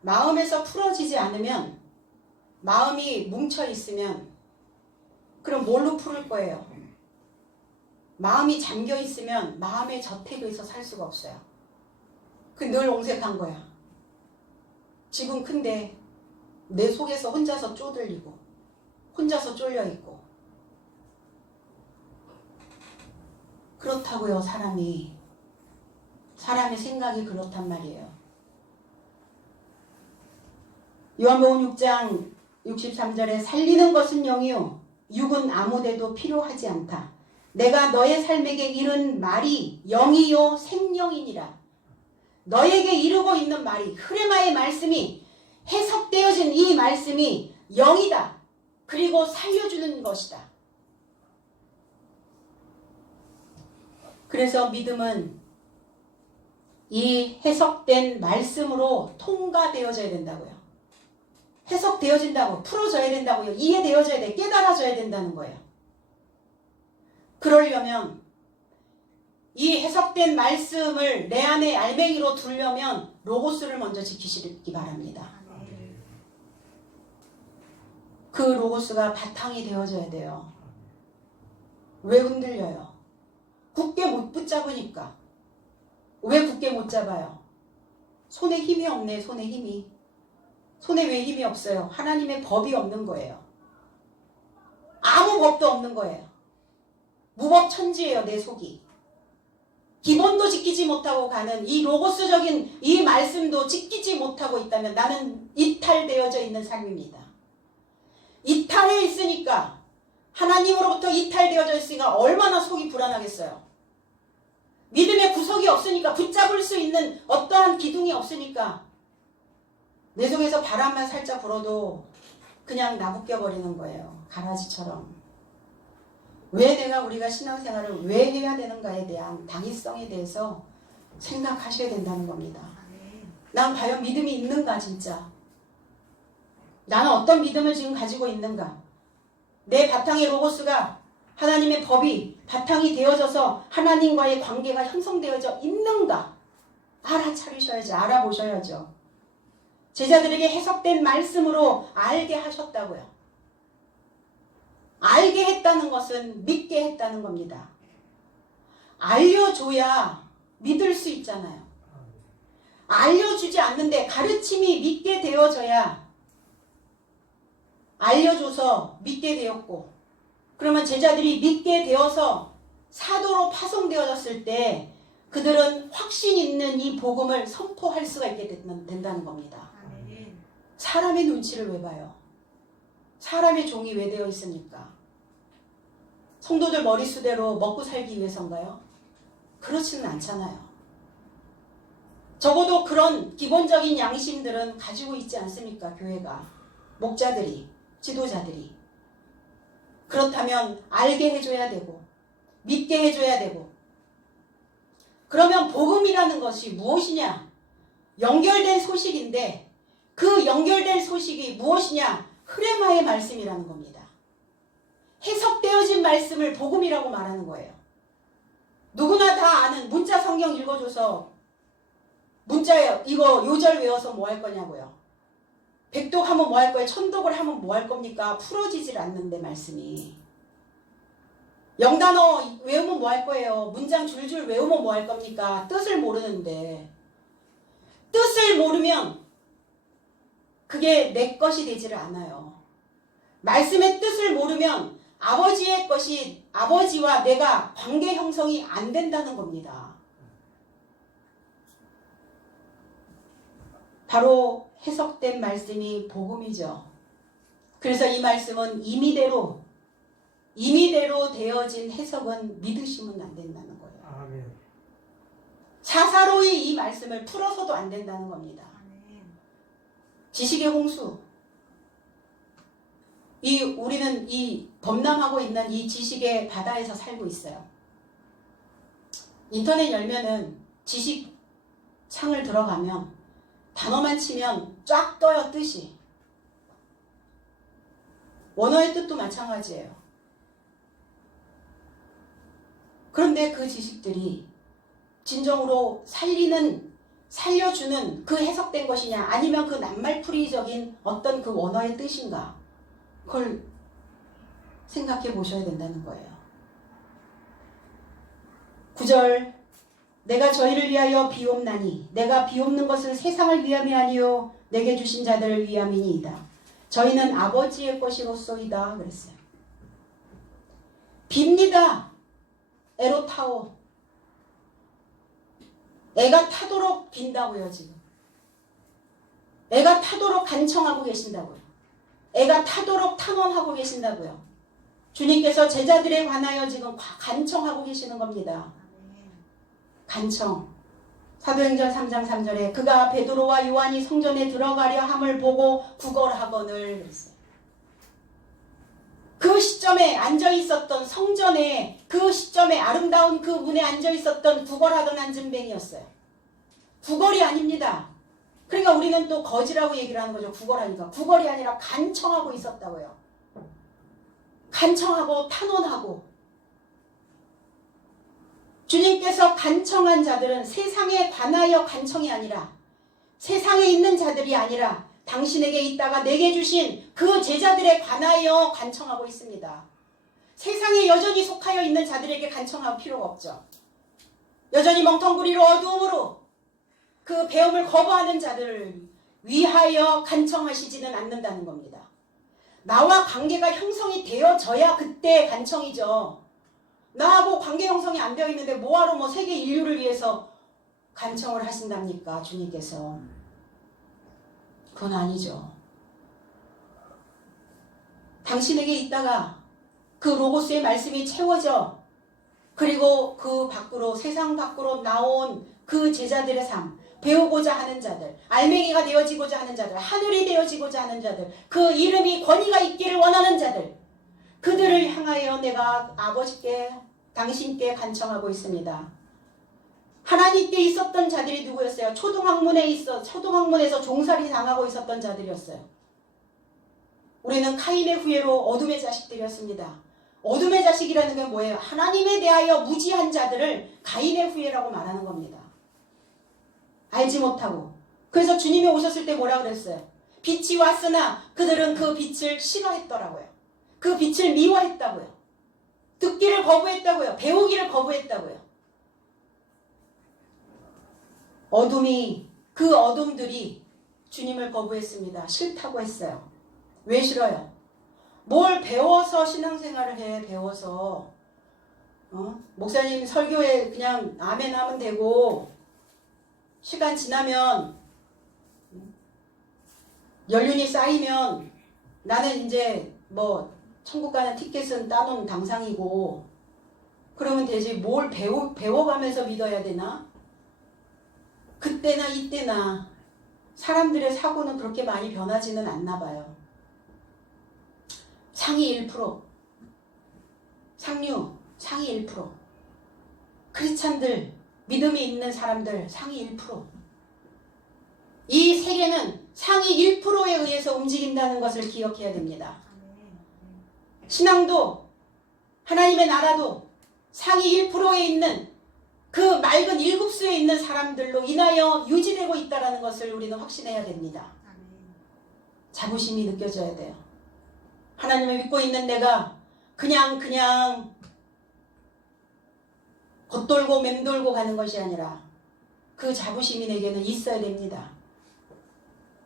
마음에서 풀어지지 않으면, 마음이 뭉쳐 있으면, 그럼 뭘로 풀을 거예요? 마음이 잠겨 있으면 마음의 저택에서 살 수가 없어요. 그 늘 옹색한 거야. 집은 큰데 내 속에서 혼자서 쪼들리고 혼자서 쫄려 있고. 그렇다고요, 사람의 생각이 그렇단 말이에요. 요한복음 6장 63절에 살리는 것은 영이요 육은 아무데도 필요하지 않다. 내가 너의 삶에게 이른 말이 영이요 생명이니라. 너에게 이르고 있는 말이, 흐레마의 말씀이, 해석되어진 이 말씀이 영이다. 그리고 살려주는 것이다. 그래서 믿음은 이 해석된 말씀으로 통과되어져야 된다고요. 해석되어진다고, 풀어져야 된다고요. 이해되어져야 돼, 깨달아져야 된다는 거예요. 그러려면 이 해석된 말씀을 내 안에 알맹이로 두려면 로고스를 먼저 지키시기 바랍니다. 그 로고스가 바탕이 되어져야 돼요. 왜 흔들려요? 굳게 못 붙잡으니까. 왜 굳게 못 잡아요? 손에 힘이 없네, 손에 힘이. 손에 왜 힘이 없어요? 하나님의 법이 없는 거예요. 아무 법도 없는 거예요. 무법천지예요, 내 속이. 기본도 지키지 못하고 가는 이 로고스적인 이 말씀도 지키지 못하고 있다면 나는 이탈되어져 있는 삶입니다. 이탈해 있으니까, 하나님으로부터 이탈되어져 있으니까 얼마나 속이 불안하겠어요. 믿음의 구석이 없으니까, 붙잡을 수 있는 어떠한 기둥이 없으니까 내 속에서 바람만 살짝 불어도 그냥 나부껴버리는 거예요. 가라지처럼. 왜 우리가 신앙생활을 왜 해야 되는가에 대한 당위성에 대해서 생각하셔야 된다는 겁니다. 난 과연 믿음이 있는가, 진짜? 나는 어떤 믿음을 지금 가지고 있는가? 내 바탕의 로고스가, 하나님의 법이 바탕이 되어져서 하나님과의 관계가 형성되어져 있는가? 알아차리셔야죠. 알아보셔야죠. 제자들에게 해석된 말씀으로 알게 하셨다고요. 알게 했다는 것은 믿게 했다는 겁니다. 알려줘야 믿을 수 있잖아요. 알려주지 않는데 가르침이 믿게 되어져야, 알려줘서 믿게 되었고, 그러면 제자들이 믿게 되어서 사도로 파송되어졌을 때 그들은 확신 있는 이 복음을 선포할 수가 있게 된다는 겁니다. 사람의 눈치를 왜 봐요? 사람의 종이 왜 되어 있습니까? 성도들 머릿수대로 먹고 살기 위해서인가요? 그렇지는 않잖아요. 적어도 그런 기본적인 양심들은 가지고 있지 않습니까? 교회가, 목자들이, 지도자들이. 그렇다면 알게 해줘야 되고 믿게 해줘야 되고, 그러면 복음이라는 것이 무엇이냐? 연결된 소식인데 그 연결된 소식이 무엇이냐? 흐레마의 말씀이라는 겁니다. 해석되어진 말씀을 복음이라고 말하는 거예요. 누구나 다 아는 문자 성경 읽어줘서 문자에 이거 요절 외워서 뭐 할 거냐고요. 백독하면 뭐 할 거예요? 천독을 하면 뭐 할 겁니까? 풀어지질 않는데 말씀이. 영단어 외우면 뭐 할 거예요? 문장 줄줄 외우면 뭐 할 겁니까? 뜻을 모르는데. 뜻을 모르면 그게 내 것이 되지를 않아요. 말씀의 뜻을 모르면 아버지의 것이, 아버지와 내가 관계 형성이 안 된다는 겁니다. 바로 해석된 말씀이 복음이죠. 그래서 이 말씀은 임의대로 사사로 되어진 해석은 믿으시면 안 된다는 거예요. 아멘. 사사로이 이 말씀을 풀어서도 안 된다는 겁니다. 지식의 홍수. 우리는 이 범람하고 있는 이 지식의 바다에서 살고 있어요. 인터넷 열면은 지식 창을 들어가면 단어만 치면 쫙 떠요, 뜻이. 원어의 뜻도 마찬가지예요. 그런데 그 지식들이 진정으로 살려주는 그 해석된 것이냐, 아니면 그 낱말풀이적인 어떤 그 원어의 뜻인가, 그걸 생각해 보셔야 된다는 거예요. 9절, 내가 저희를 위하여 비옵나니 내가 비옵는 것은 세상을 위함이 아니요 내게 주신 자들을 위함이니이다. 저희는 아버지의 것이로소이다 그랬어요. 빕니다. 에로타오. 애가 타도록 빈다고요. 지금 애가 타도록 간청하고 계신다고요. 애가 타도록 탐험하고 계신다고요. 주님께서 제자들에 관하여 지금 간청하고 계시는 겁니다. 간청. 사도행전 3장 3절에 그가 베드로와 요한이 성전에 들어가려 함을 보고 구걸하거늘 그랬어요. 그 시점에 앉아있었던 성전에, 그 시점에 아름다운 그 문에 앉아있었던 구걸하던 안진뱅이였어요. 구걸이 아닙니다. 그러니까 우리는 또 거지라고 얘기를 하는 거죠. 구걸하니까. 구걸이 아니라 간청하고 있었다고요. 간청하고 탄원하고. 주님께서 간청한 자들은 세상에 관하여 간청이 아니라, 세상에 있는 자들이 아니라 당신에게 있다가 내게 주신 그 제자들에 관하여 간청하고 있습니다. 세상에 여전히 속하여 있는 자들에게 간청할 필요가 없죠. 여전히 멍텅구리로 어두움으로 그 배움을 거부하는 자들을 위하여 간청하시지는 않는다는 겁니다. 나와 관계가 형성이 되어져야 그때 간청이죠. 나하고 관계 형성이 안 되어 있는데 뭐하러 세계 인류를 위해서 간청을 하신답니까? 주님께서. 그건 아니죠. 당신에게 있다가 그 로고스의 말씀이 채워져, 그리고 그 밖으로, 세상 밖으로 나온 그 제자들의 삶, 배우고자 하는 자들, 알맹이가 되어지고자 하는 자들, 하늘이 되어지고자 하는 자들, 그 이름이 권위가 있기를 원하는 자들, 그들을 향하여 내가 아버지께, 당신께 간청하고 있습니다. 하나님께 있었던 자들이 누구였어요? 초등학문에서 종살이 당하고 있었던 자들이었어요. 우리는 카인의 후예로 어둠의 자식들이었습니다. 어둠의 자식이라는 게 뭐예요? 하나님에 대하여 무지한 자들을 가인의 후예라고 말하는 겁니다. 알지 못하고. 그래서 주님이 오셨을 때 뭐라 그랬어요? 빛이 왔으나 그들은 그 빛을 싫어했더라고요. 그 빛을 미워했다고요. 듣기를 거부했다고요. 배우기를 거부했다고요. 그 어둠들이 주님을 거부했습니다. 싫다고 했어요. 왜 싫어요? 뭘 배워서 신앙생활을 해? 배워서 목사님 설교에 그냥 아멘 하면 되고, 시간 지나면 연륜이 쌓이면 나는 이제 천국 가는 티켓은 따놓은 당상이고, 그러면 되지. 뭘 배워가면서 믿어야 되나? 그때나 이때나 사람들의 사고는 그렇게 많이 변하지는 않나 봐요. 상위 1%, 상류 상위 1%, 크리스찬들, 믿음이 있는 사람들 상위 1%. 이 세계는 상위 1%에 의해서 움직인다는 것을 기억해야 됩니다. 신앙도, 하나님의 나라도 상위 1%에 있는 그 맑은 일급수에 있는 사람들로 인하여 유지되고 있다는 것을 우리는 확신해야 됩니다. 자부심이 느껴져야 돼요. 하나님을 믿고 있는 내가 그냥 겉돌고 맴돌고 가는 것이 아니라 그 자부심이 내게는 있어야 됩니다.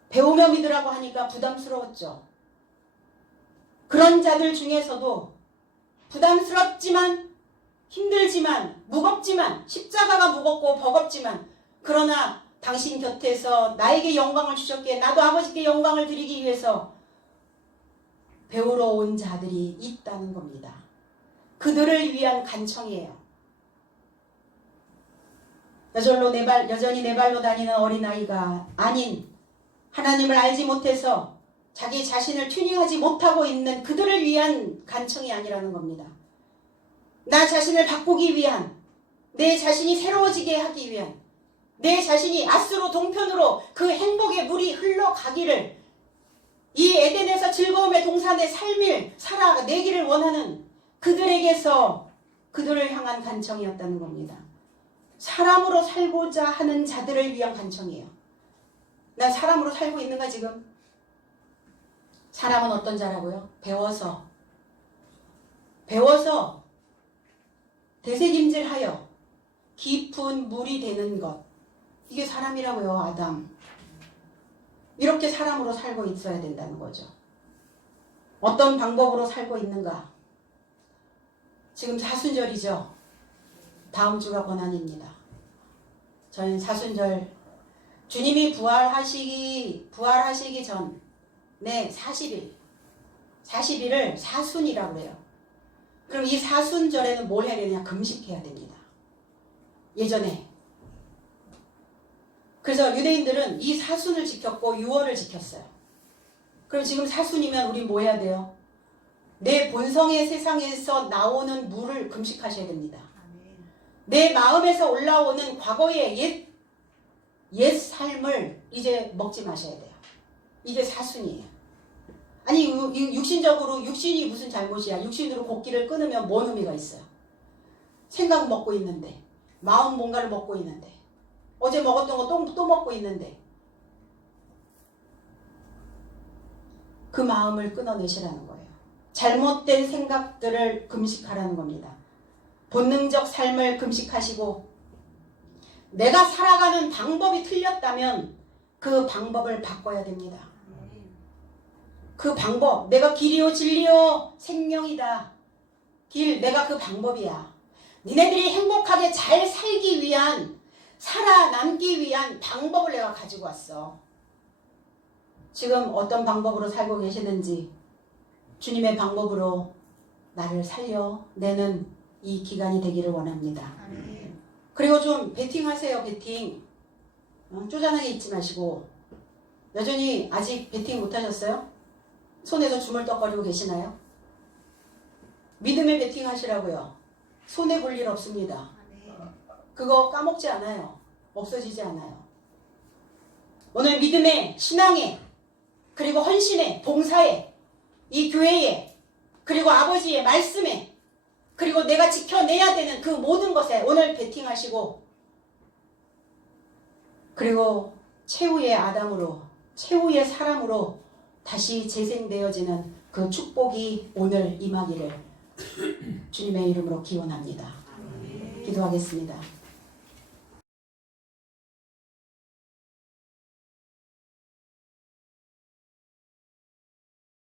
배우며 믿으라고 하니까 부담스러웠죠. 그런 자들 중에서도 부담스럽지만, 힘들지만, 무겁지만, 십자가가 무겁고 버겁지만, 그러나 당신 곁에서 나에게 영광을 주셨기에 나도 아버지께 영광을 드리기 위해서 배우러 온 자들이 있다는 겁니다. 그들을 위한 간청이에요. 여전히 내 발로 다니는 어린아이가 아닌 하나님을 알지 못해서 자기 자신을 튜닝하지 못하고 있는 그들을 위한 간청이 아니라는 겁니다. 나 자신을 바꾸기 위한, 내 자신이 새로워지게 하기 위한, 내 자신이 아스로 동편으로 그 행복의 물이 흘러가기를, 이 에덴에서 즐거움의 동산의 삶을 살아내기를 원하는 그들에게서 그들을 향한 간청이었다는 겁니다. 사람으로 살고자 하는 자들을 위한 간청이에요. 난 사람으로 살고 있는가 지금? 사람은 어떤 자라고요? 배워서 되새김질하여 깊은 물이 되는 것. 이게 사람이라고요. 아담. 이렇게 사람으로 살고 있어야 된다는 거죠. 어떤 방법으로 살고 있는가? 지금 사순절이죠. 다음 주가 고난입니다. 저희는 사순절, 주님이 부활하시기 전에 40일을 사순이라고 해요. 그럼 이 사순절에는 뭘 해야 되냐? 금식해야 됩니다. 예전에. 그래서 유대인들은 이 사순을 지켰고 유월을 지켰어요. 그럼 지금 사순이면 우린 뭐 해야 돼요? 내 본성의 세상에서 나오는 물을 금식하셔야 됩니다. 내 마음에서 올라오는 과거의 옛 삶을 이제 먹지 마셔야 돼요. 이게 사순이에요. 아니 육신적으로 육신이 무슨 잘못이야. 육신으로 곡기를 끊으면 뭔 의미가 있어요. 생각 먹고 있는데, 마음 뭔가를 먹고 있는데, 어제 먹었던 거 또 먹고 있는데, 그 마음을 끊어내시라는 거예요. 잘못된 생각들을 금식하라는 겁니다. 본능적 삶을 금식하시고, 내가 살아가는 방법이 틀렸다면 그 방법을 바꿔야 됩니다. 그 방법, 내가 길이요 진리요 생명이다. 내가 그 방법이야. 니네들이 행복하게 잘 살기 위한, 살아남기 위한 방법을 내가 가지고 왔어. 지금 어떤 방법으로 살고 계시는지 주님의 방법으로 나를 살려내는 이 기간이 되기를 원합니다. 그리고 좀 베팅하세요. 베팅. 쪼잔하게 있지 마시고. 여전히 아직 베팅 못하셨어요? 손에서 주물떡거리고 계시나요? 믿음의 베팅 하시라고요. 손해 볼 일 없습니다. 그거 까먹지 않아요. 없어지지 않아요. 오늘 믿음의, 신앙의, 그리고 헌신의, 봉사의, 이 교회의, 그리고 아버지의 말씀에, 그리고 내가 지켜내야 되는 그 모든 것에 오늘 베팅하시고, 그리고 최후의 아담으로, 최후의 사람으로 다시 재생되어지는 그 축복이 오늘 임하기를 주님의 이름으로 기원합니다. 기도하겠습니다.